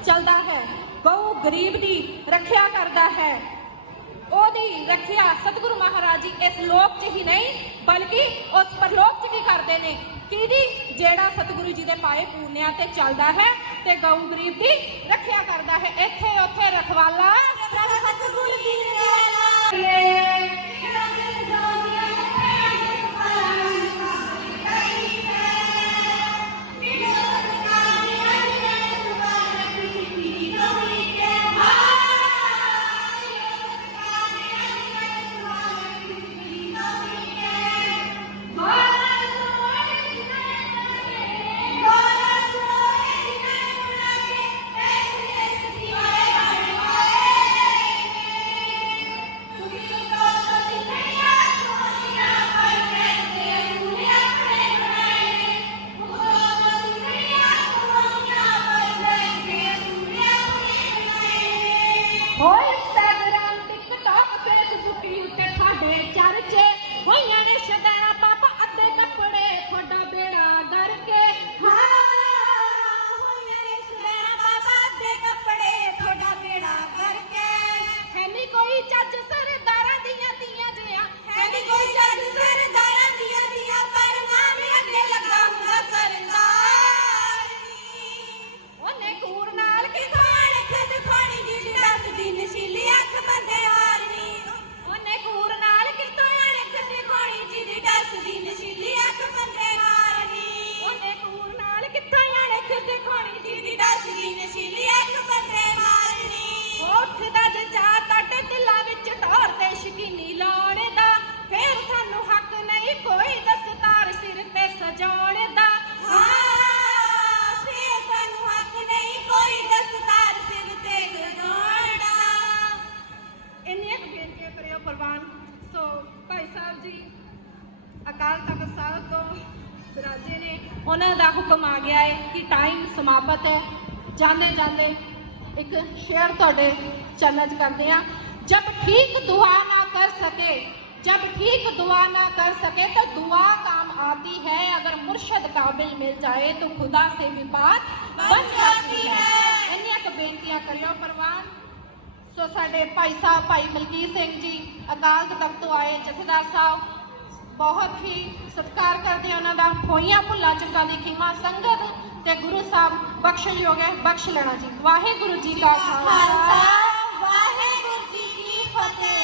ਚੱਲਦਾ ਹੈ, ਗਊ ਗਰੀਬ ਦੀ ਰੱਖਿਆ ਕਰਦਾ ਹੈ, ਉਹਦੀ ਰੱਖਿਆ ਸਤਿਗੁਰੂ ਮਹਾਰਾਜ ਜੀ ਇਸ ਲੋਕ 'ਚ ਹੀ ਨਹੀਂ ਬਲਕਿ ਉਸ ਪਰਲੋਕ 'ਚ ਵੀ ਕਰਦੇ ਨੇ। ਕਿਹਦੀ? ਜਿਹੜਾ ਸਤਿਗੁਰੂ ਜੀ ਦੇ ਪਾਏ ਪੂਰਨਿਆਂ ਤੇ ਚੱਲਦਾ ਹੈ ਤੇ ਗਊ ਗਰੀਬ ਦੀ ਰੱਖਿਆ ਕਰਦਾ ਹੈ। ਇੱਥੇ ਉੱਥੇ ਰਖਵਾਲਾ ਸਤਿਗੁਰੂ ਜੀ ਨਸ਼ੀਲੀ ਉਹਨਾਂ ਦਾ ਹੁਕਮ ਆ ਗਿਆ ਹੈ ਕਿ ਟਾਈਮ ਸਮਾਪਤ ਹੈ। ਜਾਂਦੇ ਜਾਂਦੇ एक शेयर ਤੁਹਾਡੇ चैनल करते हैं। जब ठीक दुआ ना कर सके, जब ठीक दुआ ना कर सके तो दुआ काम आती है। अगर मुर्शद काबिल मिल जाए तो खुदा से भी बात बन जाती है। इन्नियां क बेनतियां करियो परवान। सो साडे भाई साहब भाई मलकीत सिंह जी अकाल तख्त तो आए जथेदार साहब बहुत ही सत्कार करते हैं उन्हों का। होइयां भुल्लां चुकां दी खीमा संगत ते गुरु साहब बख्शयोग है, बख्श लेना जी। वाहिगुरु जी का खालसा, वाहिगुरु जी की फतेह।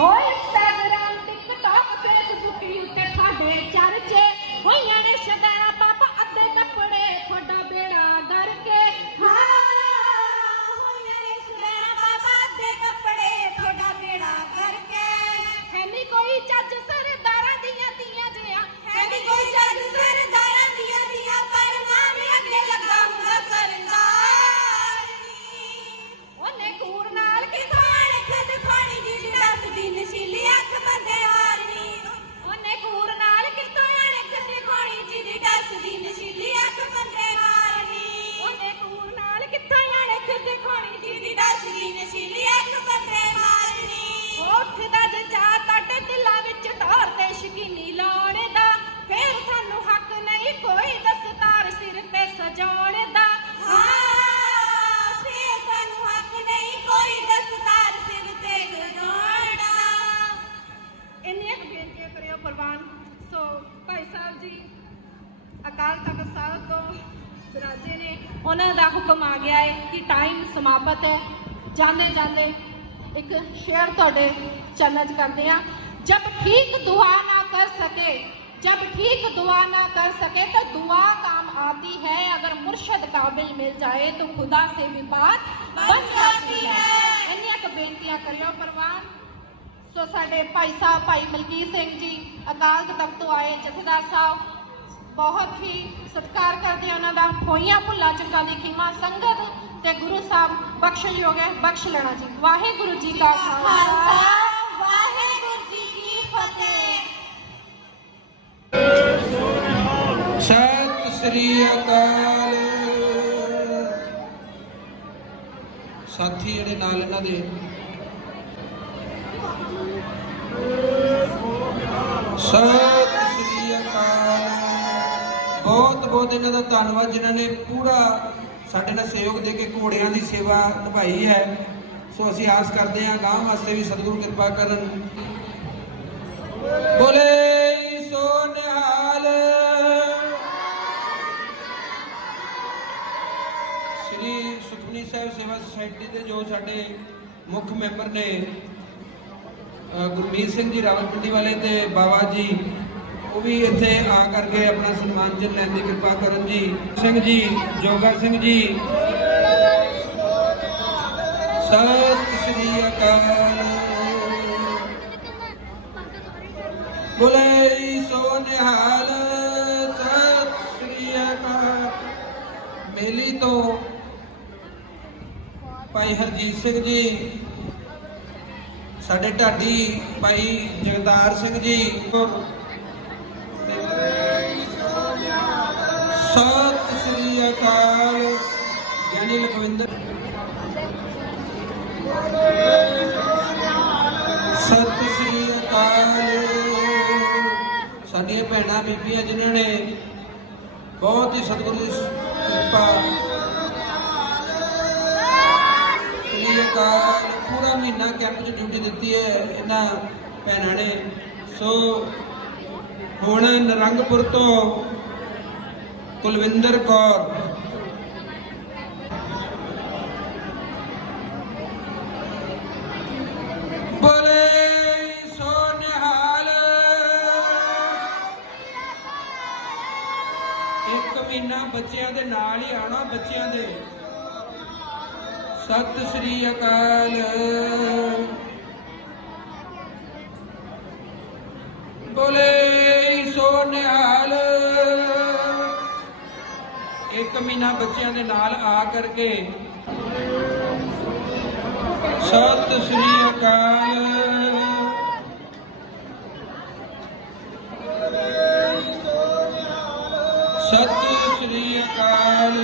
होए इंस्टाग्राम टिकटॉक फेसबुक उत्ते थाडे चर्चे होइयां ने शदाया पापा अद्धे कपड़े थोड़ा बेड़ा डर के। है नी कोई जज सरदारां दियां दियां जिया, है नी कोई जज सरदारां दियां दियां पर नाम अगे लगा हुंदा सरदार। ओने कूड़ नाल किथों अणख दिखाणी जी दसदी नशीली अख बंदे हारनी। ओने कूड़ नाल किथों अणख दिखाणी जी दसदी नशीली अख बंदे हारनी। ओने कूड़ नाल किथों अणख दिखाणी जी दसदी नशीली अख बंदे हारनी। ਉੱਠਦਾ ਜੱਜਾ ਤੁਹਾਡੇ ਦਿਲਾਂ ਵਿੱਚ ਢੋਰ ਤੇ ਸ਼ਕੀਨੀ ਲਾਉਣ ਦਾ, ਫੇਰ ਤੁਹਾਨੂੰ ਹੱਕ ਨਹੀਂ ਕੋਈ ਦਸਤਾਰ ਸਿਰ ਤੇ ਸਜਾਉਣ ਦਾ। ਫੇਰ ਤੁਹਾਨੂੰ ਹੱਕ ਨਹੀਂ ਕੋਈ ਦਸਤਾਰ ਸਿਰ ਤੇ ਸਜਾਉਣ ਦਾ। ਇੰਨੀਆਂ ਕੁ ਬੇਨਤੀਆਂ ਕਰਿਓ ਪ੍ਰਵਾਨ। ਸੋ ਭਾਈ ਸਾਹਿਬ ਜੀ ਅਕਾਲ ਤਖਤ ਸਾਹਿਬ ਤੋਂ ਵਿਰਾਜੇ ਨੇ, ਉਹਨਾਂ ਦਾ ਹੁਕਮ ਆ ਗਿਆ ਹੈ ਕਿ ਟਾਈਮ ਸਮਾਪਤ ਹੈ। ਜਾਂਦੇ ਜਾਂਦੇ एक शेयर ਤੁਹਾਡੇ चैनल करते हैं। जब ठीक दुआ ना कर सके, जब ठीक दुआ ना कर सके तो दुआ काम आती है। अगर मुर्शद काबिल मिल जाए तो खुदा से भी बात बन जाती है। इन्नियां क बेनतियां करियो परवान। सो साडे भाई साहब भाई मलकीत सिंह जी अकाल तख्त तो आए जथेदार साहब बहुत ही सत्कार करते हैं उन्हों का। होइयां भुल्लां चुकां दी खीमा संगत ते गुरु साहब बख्शयोग है, बख्श लेना जी। वाहिगुरु जी का खालसा, वाहिगुरु जी की फतेह। सत श्री अकाल। साथी ਜਿਹੜੇ ਨਾਲ ਇਹਨਾਂ ਦੇ सत श्री अकाल। बहुत बहुत ਇਹਨਾਂ ਦਾ ਧੰਨਵਾਦ ਜਿਨ੍ਹਾਂ ਨੇ ਪੂਰਾ ਸਾਡੇ ਨਾਲ ਸਹਿਯੋਗ ਦੇ ਕੇ ਘੋੜਿਆਂ ਦੀ ਸੇਵਾ ਨਿਭਾਈ ਹੈ। ਸੋ ਅਸੀਂ ਆਸ ਕਰਦੇ ਹਾਂ ਗਾਂ ਵਾਸਤੇ ਵੀ ਸਤਿਗੁਰੂ ਕਿਰਪਾ ਕਰਨ। ਬੋਲੇ ਸੋ ਨਿਹਾਲ। ਸ੍ਰੀ ਸੁਖਮਨੀ ਸਾਹਿਬ ਸੇਵਾ ਸੁਸਾਇਟੀ ਦੇ ਜੋ ਸਾਡੇ ਮੁੱਖ ਮੈਂਬਰ ਨੇ ਗੁਰਮੀਤ ਸਿੰਘ ਜੀ ਰਾਵਲਪਿੰਡੀ ਵਾਲੇ ਤੇ ਬਾਬਾ ਜੀ, ਉਹ ਵੀ ਇੱਥੇ ਆ ਕਰਕੇ ਆਪਣਾ ਸਨਮਾਨ ਚਿੰਨ੍ਹ ਲੈਣ ਦੀ ਕਿਰਪਾ ਕਰਨ ਜੀ। ਸਿੰਘ ਜੀ, ਜੋਗਾ ਸਿੰਘ ਜੀ, ਸਤਿ ਸ੍ਰੀ ਅਕਾਲ। ਬੋਲੇ ਸੋ ਨਿਹਾਲ। ਸਤਿ ਸ੍ਰੀ ਅਕਾਲ। ਮੇਲੀ ਤੋਂ ਭਾਈ ਹਰਜੀਤ ਸਿੰਘ ਜੀ, ਸਾਡੇ ਢਾਡੀ ਭਾਈ ਜਗਤਾਰ ਸਿੰਘ ਜੀ, ਸਤਿ ਸ੍ਰੀ ਅਕਾਲ। ਗਿਆਨੀ ਲਖਵਿੰਦਰ, ਸਤਿ ਸ੍ਰੀ ਅਕਾਲ। ਸਾਡੀਆਂ ਭੈਣਾਂ ਬੀਬੀਆਂ ਜਿਨ੍ਹਾਂ ਨੇ ਬਹੁਤ ਹੀ ਸਤਿਗੁਰੂ ਦੀ ਕਿਰਪਾ, ਸ੍ਰੀ ਅਕਾਲ। ਪੂਰਾ ਮਹੀਨਾ ਕੈਂਪ 'ਚ ਡਿਊਟੀ ਦਿੱਤੀ ਹੈ ਇਹਨਾਂ ਭੈਣਾਂ ਨੇ। ਸੋ ਹੁਣ ਨਰੰਗਪੁਰ ਤੋਂ ਕੁਲਵਿੰਦਰ ਕੌਰ, ਬੋਲੇ ਸੋ ਨਿਹਾਲ। 1 ਮਹੀਨਾ ਬੱਚਿਆਂ ਦੇ ਨਾਲ ਹੀ ਆਉਣਾ, ਬੱਚਿਆਂ ਦੇ। ਸਤਿ ਸ੍ਰੀ ਅਕਾਲ। ਬੋਲੇ ਸੋ ਨਿਹਾਲ। 1 ਮਹੀਨਾ ਬੱਚਿਆਂ ਦੇ ਨਾਲ ਆ ਕਰਕੇ ਸਤਿ ਸ੍ਰੀ ਅਕਾਲ। ਸਤਿ ਸ੍ਰੀ ਅਕਾਲ।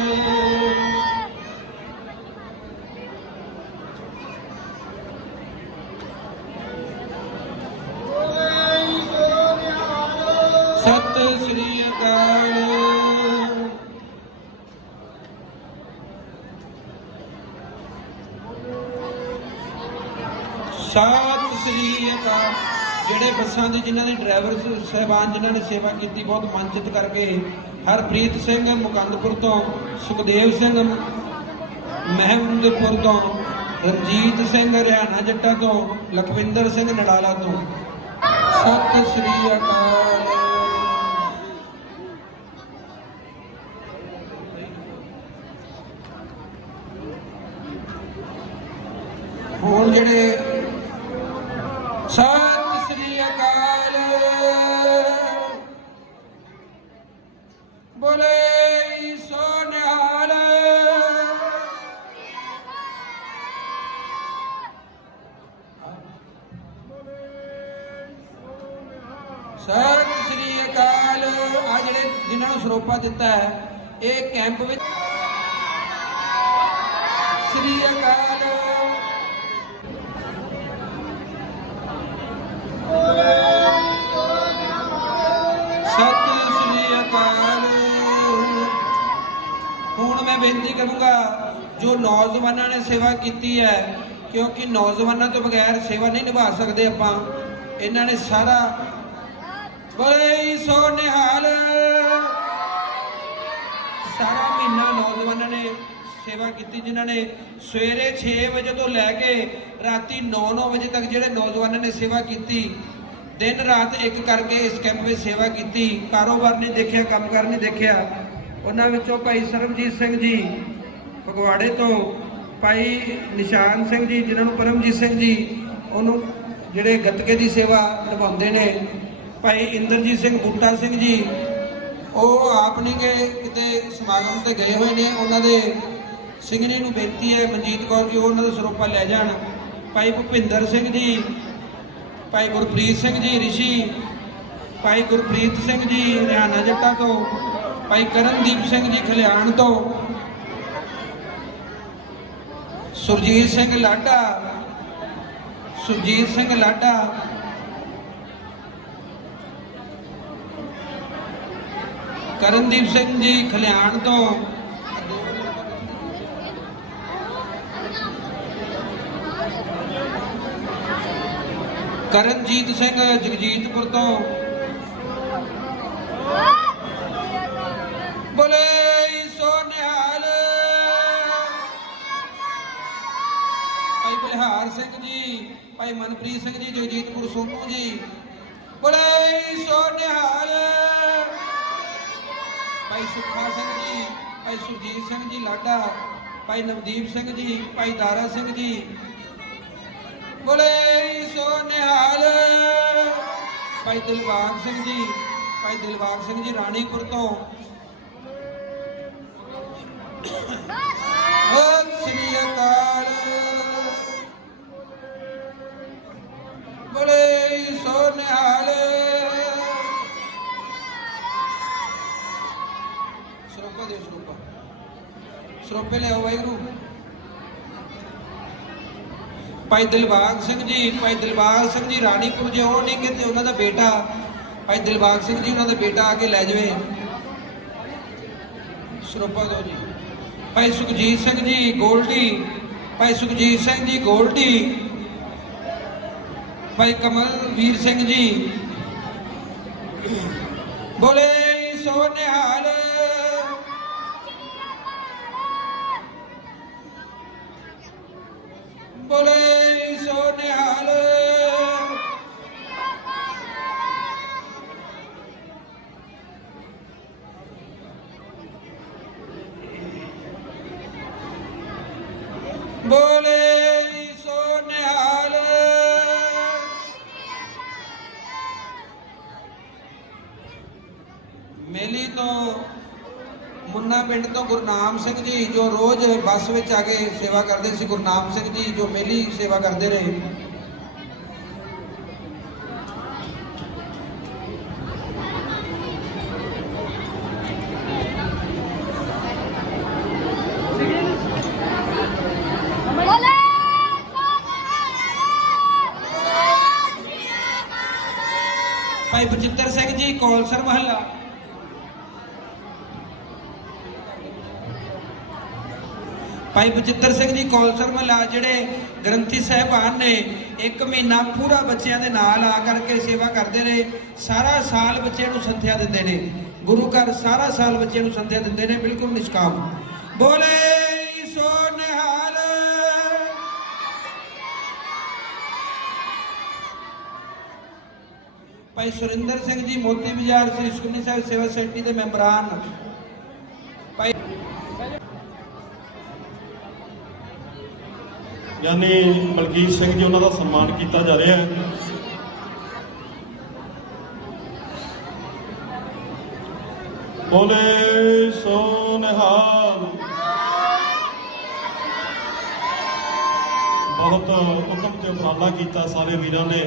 ਸਤਿ ਸ੍ਰੀ ਅਕਾਲ। ਸਤਿ ਸ੍ਰੀ ਅਕਾਲ। ਜਿਹੜੇ ਬੱਸਾਂ ਦੇ ਜਿਨ੍ਹਾਂ ਦੇ ਡਰਾਈਵਰ ਸਾਹਿਬਾਨ ਜਿਨ੍ਹਾਂ ਨੇ ਸੇਵਾ ਕੀਤੀ, ਬਹੁਤ ਮਨਚਿਤ ਕਰਕੇ ਹਰਪ੍ਰੀਤ ਸਿੰਘ ਮੁਕੰਦਪੁਰ ਤੋਂ, ਸੁਖਦੇਵ ਸਿੰਘ ਮਹਿਮਦਪੁਰ ਤੋਂ, ਰਣਜੀਤ ਸਿੰਘ ਹਰਿਆਣਾ ਜੱਟਾਂ ਤੋਂ, ਲਖਵਿੰਦਰ ਸਿੰਘ ਨਡਾਲਾ ਤੋਂ। ਸਤਿ ਸ੍ਰੀ ਅਕਾਲ। ਹੁਣ ਜਿਹੜੇ ਸਤਿ ਸ੍ਰੀ ਅਕਾਲ। ਬੋਲੇ ਸੋ ਨਿਹਾਲ। ਸਤਿ ਸ੍ਰੀ ਅਕਾਲ। ਆ ਜਿਹੜੇ ਜਿਨ੍ਹਾਂ ਨੂੰ ਸਰੋਪਾ ਦਿੱਤਾ ਹੈ, ਇਹ ਕੈਂਪ ਵਿੱਚ ਸ੍ਰੀ ਅਕਾਲ। ਸਤਿ ਸ੍ਰੀ ਅਕਾਲ। ਹੁਣ ਮੈਂ ਬੇਨਤੀ ਕਰੂੰਗਾ, ਜੋ ਨੌਜਵਾਨਾਂ ਨੇ ਸੇਵਾ ਕੀਤੀ ਹੈ, ਕਿਉਂਕਿ ਨੌਜਵਾਨਾਂ ਤੋਂ ਬਗੈਰ ਸੇਵਾ ਨਹੀਂ ਨਿਭਾ ਸਕਦੇ ਆਪਾਂ, ਇਹਨਾਂ ਨੇ ਸਾਰਾ ਬੋਲੇ ਸੋ ਨਿਹਾਲ। ਸਾਰਾ ਮਹੀਨਾ ਨੌਜਵਾਨਾਂ ਨੇ ਸੇਵਾ ਕੀਤੀ, ਜਿਨ੍ਹਾਂ ਨੇ ਸਵੇਰੇ 6 ਵਜੇ ਤੋਂ ਲੈ ਕੇ ਰਾਤੀ 9 ਵਜੇ ਤੱਕ ਜਿਹੜੇ ਨੌਜਵਾਨਾਂ ਨੇ ਸੇਵਾ ਕੀਤੀ, ਦਿਨ ਰਾਤ ਇੱਕ ਕਰਕੇ ਇਸ ਕੈਂਪ ਵਿੱਚ ਸੇਵਾ ਕੀਤੀ। ਕਾਰੋਬਾਰ ਨਹੀਂ ਦੇਖਿਆ, ਕੰਮਕਾਰ ਨਹੀਂ ਦੇਖਿਆ। ਉਹਨਾਂ ਵਿੱਚੋਂ ਭਾਈ ਸਰਬਜੀਤ ਸਿੰਘ ਜੀ ਫਗਵਾੜੇ ਤੋਂ, ਭਾਈ ਨਿਸ਼ਾਨ ਸਿੰਘ ਜੀ ਜਿਨ੍ਹਾਂ ਨੂੰ ਪਰਮਜੀਤ ਸਿੰਘ ਜੀ ਉਹਨੂੰ ਜਿਹੜੇ ਗੱਤਕੇ ਦੀ ਸੇਵਾ ਨਿਭਾਉਂਦੇ ਨੇ, ਭਾਈ ਇੰਦਰਜੀਤ ਸਿੰਘ ਬੂਟਾ ਸਿੰਘ ਜੀ ਉਹ ਆਪ ਨਹੀਂ ਗਏ, ਕਿਤੇ ਸਮਾਗਮ ਤੇ ਗਏ ਹੋਏ ਨੇ। ਉਹਨਾਂ ਦੇ ਸਿੰਘਣੀ ਨੂੰ ਬੇਨਤੀ ਹੈ ਮਨਜੀਤ ਕੌਰ ਕਿ ਉਹ ਉਹਨਾਂ ਦਾ ਸਰੋਪਾ ਲੈ ਜਾਣ। ਭਾਈ ਭੁਪਿੰਦਰ ਸਿੰਘ ਜੀ, ਭਾਈ ਗੁਰਪ੍ਰੀਤ ਸਿੰਘ ਜੀ ਰਿਸ਼ੀ, ਭਾਈ ਗੁਰਪ੍ਰੀਤ ਸਿੰਘ ਜੀ ਹਰਿਆਣਾ ਜੱਟਾਂ ਤੋਂ, ਭਾਈ ਕਰਨਦੀਪ ਸਿੰਘ ਜੀ ਖਲਿਆਣ ਤੋਂ, ਸੁਰਜੀਤ ਸਿੰਘ ਲਾਡਾ, ਸੁਰਜੀਤ ਸਿੰਘ ਲਾਡਾ, ਕਰਨਦੀਪ ਸਿੰਘ ਜੀ ਖਲਿਆਣ ਤੋਂ, ਕਰਨਜੀਤ ਸਿੰਘ ਜਗਜੀਤਪੁਰ ਤੋਂ। ਬੋਲੇ ਸੋ ਨਿਹਾਲ। ਭਾਈ ਬਲਿਹਾਰ ਸਿੰਘ ਜੀ, ਭਾਈ ਮਨਪ੍ਰੀਤ ਸਿੰਘ ਜੀ ਜਗਜੀਤਪੁਰ ਸੋਨੂ ਜੀ। ਬੋਲੇ ਸੋ ਨਿਹਾਲ। ਭਾਈ ਸੁੱਖਾ ਸਿੰਘ ਜੀ, ਭਾਈ ਸੁਰਜੀਤ ਸਿੰਘ ਜੀ ਲਾਡਾ, ਭਾਈ ਨਵਦੀਪ ਸਿੰਘ ਜੀ, ਭਾਈ ਦਾਰਾ ਸਿੰਘ ਜੀ। ਬੋਲੇ ਸੋ ਨਿਹਾਲ। ਭਾਈ ਦਿਲਬਾਗ ਸਿੰਘ ਜੀ, ਭਾਈ ਦਿਲਬਾਗ ਸਿੰਘ ਜੀ ਰਾਣੀਪੁਰ ਤੋਂ। ਸਤਿ ਸ੍ਰੀ ਅਕਾਲ। ਬੋਲੇ ਸੋ ਨਿਹਾਲ। ਸਰੋਪਾ ਦਿਓ, ਸਰੋਪਾ, ਸਰੋਪੇ ਲਿਆਓ ਵਾਹਿਗੁਰੂ। ਭਾਈ ਦਿਲਬਾਗ ਸਿੰਘ ਜੀ, ਭਾਈ ਦਿਲਬਾਗ ਸਿੰਘ ਜੀ ਰਾਣੀਪੁਰ ਜੇ ਉਹ ਨਹੀਂ ਕਿਤੇ ਉਹਨਾਂ ਦਾ ਬੇਟਾ ਭਾਈ ਦਿਲਬਾਗ ਸਿੰਘ ਜੀ, ਉਹਨਾਂ ਦਾ ਬੇਟਾ ਆ ਕੇ ਲੈ ਜਾਵੇ। ਸਰੋਪਾ ਦਿਓ ਜੀ। ਭਾਈ ਸੁਖਜੀਤ ਸਿੰਘ ਜੀ ਗੋਲਡੀ, ਭਾਈ ਸੁਖਜੀਤ ਸਿੰਘ ਜੀ ਗੋਲਡੀ, ਭਾਈ ਕਮਲਵੀਰ ਸਿੰਘ ਜੀ। ਬੋਲੇ ਸੋ ਨਿਹਾਲ। बोले सो निहाल। बोले सो निहाल। मेली तो मुन्ना पिंड तो गुरनाम सिंह जी जो रोज बस में आके सेवा करते सी, गुरनाम सिंह जी जो मेली सेवा करते रहे। बोले भाई बचित्र सिंह जी कौलसर महला। भाई बचित्र सिंह जी कौलसर महला ਜਿਹੜੇ ਗ੍ਰੰਥੀ ਸਾਹਿਬਾਨ ਨੇ 1 ਮਹੀਨਾ ਪੂਰਾ ਬੱਚਿਆਂ ਦੇ ਨਾਲ ਆ ਕਰਕੇ ਸੇਵਾ ਕਰਦੇ ਰਹੇ। ਸਾਰਾ ਸਾਲ ਬੱਚਿਆਂ ਨੂੰ ਸੰਥਿਆ ਦਿੰਦੇ ਨੇ, ਗੁਰੂ ਘਰ ਸਾਰਾ ਸਾਲ ਬੱਚਿਆਂ ਨੂੰ ਸੰਥਿਆ ਦਿੰਦੇ ਨੇ, ਬਿਲਕੁਲ ਨਿਸ਼ਕਾਮ। ਬੋਲੇ ਸੋ ਨਿਹਾਲ। ਭਾਈ ਸੁਰਿੰਦਰ ਸਿੰਘ ਜੀ ਮੋਤੀ ਬਾਜ਼ਾਰ ਸ੍ਰੀ ਸੁਖਮਨੀ ਸਾਹਿਬ ਸੇਵਾ ਸੁਸਾਇਟੀ ਦੇ ਮੈਂਬਰਾਂ। ਭਾਈ यानी मलकीत सिंह जी उन्हों का सम्मान किया जा रहा है। बोले सो निहाल। बहुत हुक्म ते उपराला किया सारे वीरों ने।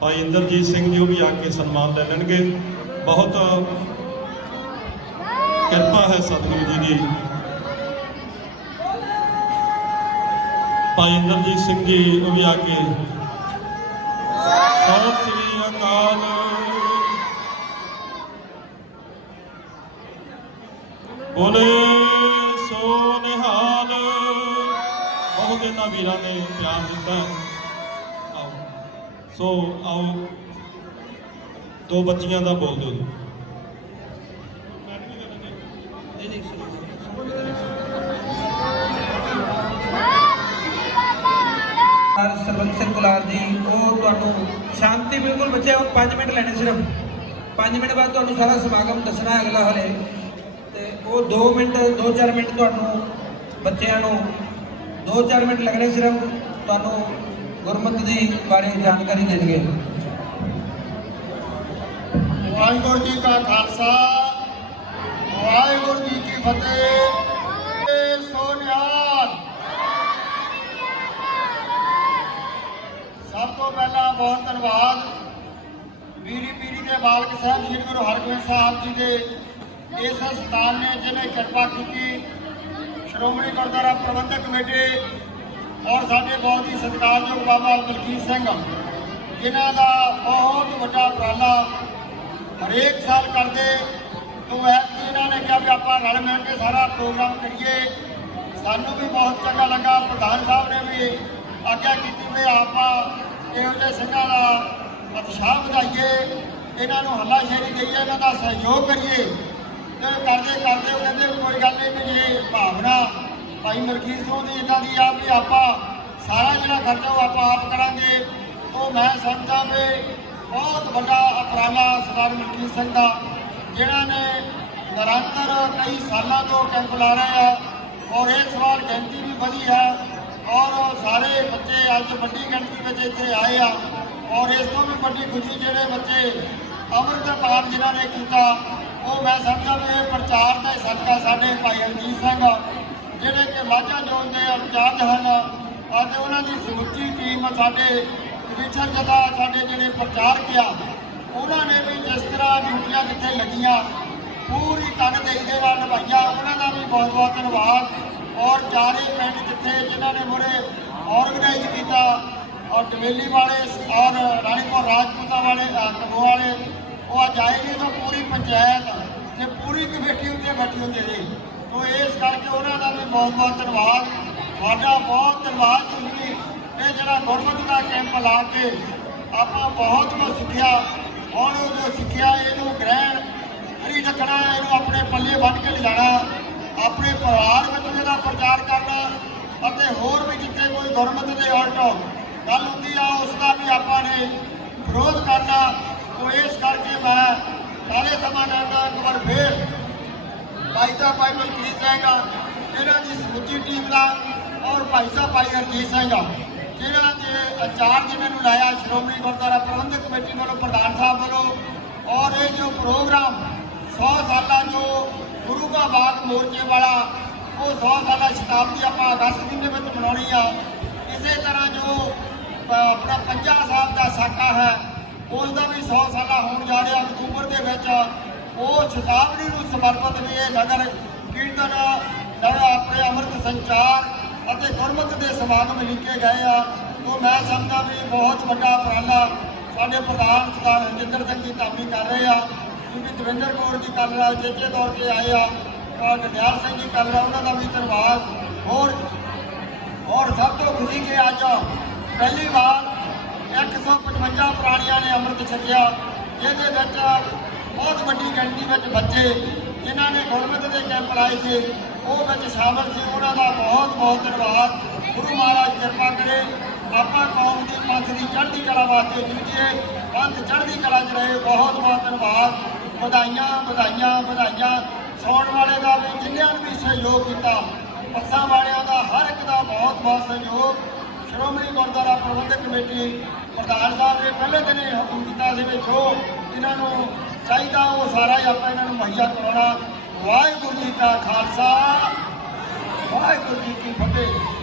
भाई इंद्रजीत सिंह जी भी आके सम्मान ले लेंगे। बहुत कृपा है सतगुरु जी की। भाई इंद्रजीत सिंह जी वो भी आके। सत श्री अकाल। बोले सो निहाल। बहुत इन्होंने वीरों ने प्यार दिता। आओ सो आओ 2 बच्चियां का बोल दो। ਸਰਬੰਸ ਸਿੰਘ ਗੁਲਾਰ ਜੀ ਉਹ ਤੁਹਾਨੂੰ ਸ਼ਾਂਤੀ ਬਿਲਕੁਲ ਬੱਚੇ 5 ਮਿੰਟ ਲੈਣੇ, ਸਿਰਫ 5 ਮਿੰਟ ਬਾਅਦ ਤੁਹਾਨੂੰ ਸਾਰਾ ਸਮਾਗਮ ਦੱਸਣਾ ਅਗਲਾ ਹਲੇ। ਤੇ ਉਹ 2 ਮਿੰਟ 2-4 ਮਿੰਟ ਤੁਹਾਨੂੰ ਬੱਚਿਆਂ ਨੂੰ 2-4 ਮਿੰਟ ਲੱਗਣੇ ਸਿਰਫ ਤੁਹਾਨੂੰ ਗੁਰਮਤਿ ਦੀ ਬਾਰੇ ਜਾਣਕਾਰੀ ਦੇਣਗੇ। ਵਾਹਿਗੁਰੂ ਜੀ ਕਾ ਖਾਲਸਾ ਵਾਹਿਗੁਰੂ ਜੀ ਕੀ ਫਤਿਹ। ਸੋ ਨਿਹਾਲ। ਸਭ ਤੋਂ ਪਹਿਲਾਂ ਬਹੁਤ ਧੰਨਵਾਦ ਮੀਰੀ ਪੀਰੀ ਦੇ ਬਾਲਕ ਸਾਹਿਬ ਸ੍ਰੀ ਗੁਰੂ ਹਰਗੋਬਿੰਦ ਸਾਹਿਬ ਜੀ ਦੇ ਇਸ ਸਥਾਨ ਨੇ ਜਿਹਨੇ ਕਿਰਪਾ ਕੀਤੀ। ਸ਼੍ਰੋਮਣੀ ਗੁਰਦੁਆਰਾ ਪ੍ਰਬੰਧਕ ਕਮੇਟੀ ਔਰ ਸਾਡੇ ਬਹੁਤ ਹੀ ਸਤਿਕਾਰਯੋਗ ਬਾਬਾ ਮਲਕੀਤ ਸਿੰਘ ਜਿਨ੍ਹਾਂ ਦਾ ਬਹੁਤ ਵੱਡਾ ਉਪਰਾਲਾ ਹਰੇਕ ਸਾਲ ਕਰਦੇ। ਤੋਂ ਐਤਕੀ ਇਹਨਾਂ ਨੇ ਕਿਹਾ ਵੀ ਆਪਾਂ ਰਲ ਮਿਲ ਕੇ ਸਾਰਾ ਪ੍ਰੋਗਰਾਮ ਕਰੀਏ। ਸਾਨੂੰ ਵੀ ਬਹੁਤ ਚੰਗਾ ਲੱਗਾ। ਪ੍ਰਧਾਨ ਸਾਹਿਬ ਨੇ ਵੀ ਆਗਿਆ ਕੀਤੀ ਵੀ ਆਪਾਂ ਇਹੋ ਜਿਹੇ ਸਿੰਘਾਂ ਦਾ ਉਤਸ਼ਾਹ ਵਧਾਈਏ, ਇਹਨਾਂ ਨੂੰ ਹੱਲਾਸ਼ੇਰੀ ਦੇਈਏ, ਇਹਨਾਂ ਦਾ ਸਹਿਯੋਗ ਕਰੀਏ। ਤੇ ਕਰਦੇ ਕਰਦੇ ਉਹ ਕਹਿੰਦੇ ਕੋਈ ਗੱਲ ਨਹੀਂ ਵੀ ਜੇ ਭਾਵਨਾ ਭਾਈ ਮਲਕੀਤ ਸਿੰਘ ਦੀ ਇੱਦਾਂ ਦੀ ਆ ਵੀ ਆਪਾਂ ਸਾਰਾ ਜਿਹੜਾ ਖਰਚਾ ਉਹ ਆਪਾਂ ਆਪ ਕਰਾਂਗੇ। ਉਹ ਮੈਂ ਸਮਝਦਾ ਵੀ ਬਹੁਤ ਵੱਡਾ ਉਪਰਾਲਾ ਸਰਦਾਰ ਮਲਕੀਤ ਸਿੰਘ ਦਾ, ਜਿਹੜਾ ਨੇ ਨਿਰੰਤਰ ਕਈ ਸਾਲਾਂ ਤੋਂ ਕੈਂਪ ਲਾ ਰਹੇ ਆ। ਔਰ ਇਸ ਵਾਰ ਗਿਣਤੀ ਵੀ ਵਧੀ ਹੈ ਔਰ ਸਾਰੇ ਬੱਚੇ ਅੱਜ ਵੱਡੀ ਗਿਣਤੀ ਵਿੱਚ ਇੱਥੇ ਆਏ ਆ। ਔਰ ਇਸ ਤੋਂ ਵੀ ਵੱਡੀ ਖੁਸ਼ੀ ਜਿਹੜੇ ਬੱਚੇ ਅੰਮ੍ਰਿਤ ਪਾਠ ਜਿਨ੍ਹਾਂ ਨੇ ਕੀਤਾ ਉਹ ਮੈਂ ਸਮਝਦਾ ਵੀ ਇਹ ਪ੍ਰਚਾਰ ਦਾ ਸਦਕਾ ਸਾਡੇ ਭਾਈ ਅਜੀਤ ਸਿੰਘ ਜਿਹੜੇ ਕਿ ਮਾਝਾ ਜ਼ੋਨ ਦੇ ਇੰਚਾਰਜ ਹਨ ਅਤੇ ਉਹਨਾਂ ਦੀ ਸਮੁੱਚੀ ਟੀਮ ਸਾਡੇ ਕਮਿਸ਼ਨ ਜਥਾ ਸਾਡੇ ਜਿਹੜੇ ਪ੍ਰਚਾਰਕ ਆ ਉਹਨਾਂ ਨੇ ਵੀ ਜਿਸ ਤਰ੍ਹਾਂ ਡਿਊਟੀਆਂ ਜਿੱਥੇ ਲੱਗੀਆਂ ਪੂਰੀ ਤਨਦੇਹੀ ਦੇ ਨਾਲ ਨਿਭਾਈਆਂ। ਉਹਨਾਂ ਦਾ ਵੀ ਬਹੁਤ ਬਹੁਤ ਧੰਨਵਾਦ। ਔਰ ਚਾਰੇ ਪਿੰਡ ਜਿੱਥੇ ਜਿਨ੍ਹਾਂ ਨੇ ਮੁਰੇ ਆਰਗੇਨਾਈਜ਼ ਕੀਤਾ ਔਰ ਟਵੇਲੀ ਵਾਲੇ ਔਰ ਰਾਣੀਪੁਰ ਰਾਜਪੂਤਾਂ ਵਾਲੇ ਕੰਗੋ ਵਾਲੇ ਉਹ ਅੱਜ ਆਏ ਨੇ ਤਾਂ ਪੂਰੀ ਪੰਚਾਇਤ ਤੇ ਪੂਰੀ ਕਮੇਟੀ ਉੱਤੇ ਬੈਠੀ ਹੁੰਦੀ ਸੀ। ਤੋ ਇਸ ਕਰਕੇ ਉਹਨਾਂ ਦਾ ਵੀ ਬਹੁਤ ਬਹੁਤ ਧੰਨਵਾਦ। ਤੁਹਾਡਾ ਬਹੁਤ ਧੰਨਵਾਦ। ਤੁਸੀਂ ਇਹ ਜਿਹੜਾ ਗੁਰਮਤਿ ਦਾ ਕੈਂਪ ਲਾ ਕੇ ਆਪਾਂ ਬਹੁਤ ਕੁਝ ਸਿੱਖਿਆ। ਹੁਣ ਉਹ ਜੋ ਸਿੱਖਿਆ ਇਹਨੂੰ ਗ੍ਰਹਿਣ ਨਹੀਂ ਰੱਖਣਾ, ਇਹਨੂੰ ਆਪਣੇ ਪੱਲੇ ਬੰਨ੍ਹ ਕੇ ਲਿਜਾਣਾ, ਆਪਣੇ ਪਰਿਵਾਰ ਵਿੱਚ ਇਹਦਾ ਪ੍ਰਚਾਰ ਕਰਨਾ ਅਤੇ ਹੋਰ ਵੀ ਜਿੱਥੇ ਕੋਈ ਗੁਰਮਤਿ ਦੇ ਉਲਟ ਗੱਲ ਹੁੰਦੀ ਆ ਉਸ ਦਾ ਵੀ ਆਪਾਂ ਨੇ ਵਿਰੋਧ ਕਰਨਾ। ਉਹ ਇਸ ਕਰਕੇ ਮੈਂ ਸਾਰੇ ਸਮਾਜਾਂ ਦਾ ਇੱਕ ਵਾਰ ਫੇਰ ਭਾਈ ਸਾਹਿਬ ਭਾਈ ਮਲਕੀਤ ਸਿੰਘ ਇਹਨਾਂ ਦੀ ਸਮੁੱਚੀ ਟੀਮ ਦਾ ਔਰ ਭਾਈ ਸਾਹਿਬ ਭਾਈ ਹਰਜੀਤ ਸਿੰਘ ਜਿਹਨਾਂ ਦੇ ਇੰਚਾਰਜ ਜਿਨ੍ਹਾਂ ਨੂੰ ਲਾਇਆ ਸ਼੍ਰੋਮਣੀ ਗੁਰਦੁਆਰਾ ਪ੍ਰਬੰਧਕ ਕਮੇਟੀ ਵੱਲੋਂ ਪ੍ਰਧਾਨ ਸਾਹਿਬ ਵੱਲੋਂ। ਔਰ ਇਹ ਜੋ ਪ੍ਰੋਗਰਾਮ 100 ਸਾਲਾ ਜੋ ਗੁਰੂ ਕਾ ਬਾਗ ਮੋਰਚੇ ਵਾਲਾ ਉਹ 100 ਸਾਲਾ ਸ਼ਤਾਬਦੀ ਆਪਾਂ ਅਗਸਤ ਮਹੀਨੇ ਵਿੱਚ ਮਨਾਉਣੀ ਆ। ਇਸੇ ਤਰ੍ਹਾਂ ਜੋ ਆਪਣਾ ਪੰਜਾ ਸਾਹਿਬ ਦਾ ਸਾਕਾ ਹੈ ਉਸ ਦਾ ਵੀ 100 ਸਾਲਾ ਹੋਣ ਜਾ ਰਿਹਾ ਅਕਤੂਬਰ ਦੇ ਵਿੱਚ। ਉਹ ਸ਼ਤਾਬਦੀ ਨੂੰ ਸਮਰਪਿਤ ਵੀ ਇਹ ਨਗਰ ਕੀਰਤਨ ਆਪਣੇ ਅੰਮ੍ਰਿਤ ਸੰਚਾਰ ਅਤੇ ਗੁਰਮਤਿ ਦੇ ਸਮਾਗਮ ਲਿਖੇ ਗਏ ਆ। ਉਹ ਮੈਂ ਸਮਝਦਾ ਵੀ ਬਹੁਤ ਵੱਡਾ ਉਪਰਾਲਾ ਸਾਡੇ ਪ੍ਰਧਾਨ ਸਰਦਾਰ ਰਜਿੰਦਰ ਸਿੰਘ ਜੀ ਧਾਮੀ ਕਰ ਰਹੇ ਆ, ਕਿਉਂਕਿ ਦਵਿੰਦਰ ਕੌਰ ਜੀ ਕੱਲ੍ਹ ਨਾਲ ਚੇਚੇ ਤੌਰ 'ਤੇ ਆਏ ਆ ਔਰ ਗਰਦਿਆਲ ਸਿੰਘ ਜੀ ਕੱਲ੍ਹ ਉਹਨਾਂ ਦਾ ਵੀ ਧੰਨਵਾਦ। ਔਰ ਸਭ ਤੋਂ ਖੁਸ਼ੀ ਕਿ ਅੱਜ ਪਹਿਲੀ ਵਾਰ 155 ਪ੍ਰਾਣੀਆਂ ਨੇ ਅੰਮ੍ਰਿਤ ਛਕਿਆ, ਜਿਹਦੇ ਵਿੱਚ ਬਹੁਤ ਵੱਡੀ ਗਿਣਤੀ ਵਿੱਚ ਬੱਚੇ ਜਿਨ੍ਹਾਂ ਨੇ ਗੁਰਮਤਿ ਦੇ ਕੈਂਪ ਲਾਏ ਸੀ ਉਹ ਵਿੱਚ ਸ਼ਾਮਲ ਸੀ। ਉਹਨਾਂ ਦਾ ਬਹੁਤ ਬਹੁਤ ਧੰਨਵਾਦ। ਗੁਰੂ ਮਹਾਰਾਜ ਕਿਰਪਾ ਕਰੇ ਆਪਾਂ ਕੌਮ ਦੀ ਪੰਥ ਦੀ ਚੜ੍ਹਦੀ ਕਲਾ ਵਾਸਤੇ ਜੂਝੀਏ, ਪੰਥ ਚੜ੍ਹਦੀ ਕਲਾ 'ਚ ਰਹੇ। ਬਹੁਤ ਬਹੁਤ ਧੰਨਵਾਦ। ਵਧਾਈਆਂ ਵਧਾਈਆਂ ਵਧਾਈਆਂ। ਸੌਣ ਵਾਲੇ ਦਾ ਵੀ ਜਿੰਨਿਆਂ ਨੇ ਵੀ ਸਹਿਯੋਗ ਕੀਤਾ, ਬੱਸਾਂ ਵਾਲਿਆਂ ਦਾ ਹਰ ਇੱਕ ਦਾ ਬਹੁਤ ਬਹੁਤ ਸਹਿਯੋਗ। ਸ਼੍ਰੋਮਣੀ ਗੁਰਦੁਆਰਾ ਪ੍ਰਬੰਧਕ ਕਮੇਟੀ ਪ੍ਰਧਾਨ ਸਾਹਿਬ ਨੇ ਪਹਿਲੇ ਦਿਨ ਇਹ ਹੁਕਮ ਕੀਤਾ ਸੀ ਵੀ ਜੋ ਇਹਨਾਂ ਨੂੰ ਚਾਹੀਦਾ ਉਹ ਸਾਰਾ ਹੀ ਆਪਾਂ ਇਹਨਾਂ ਨੂੰ ਮੁਹੱਈਆ ਕਰਾਉਣਾ। ਵਾਹਿਗੁਰੂ ਜੀ ਕਾ ਖਾਲਸਾ, ਵਾਹਿਗੁਰੂ ਜੀ ਕੀ ਫਤਿਹ।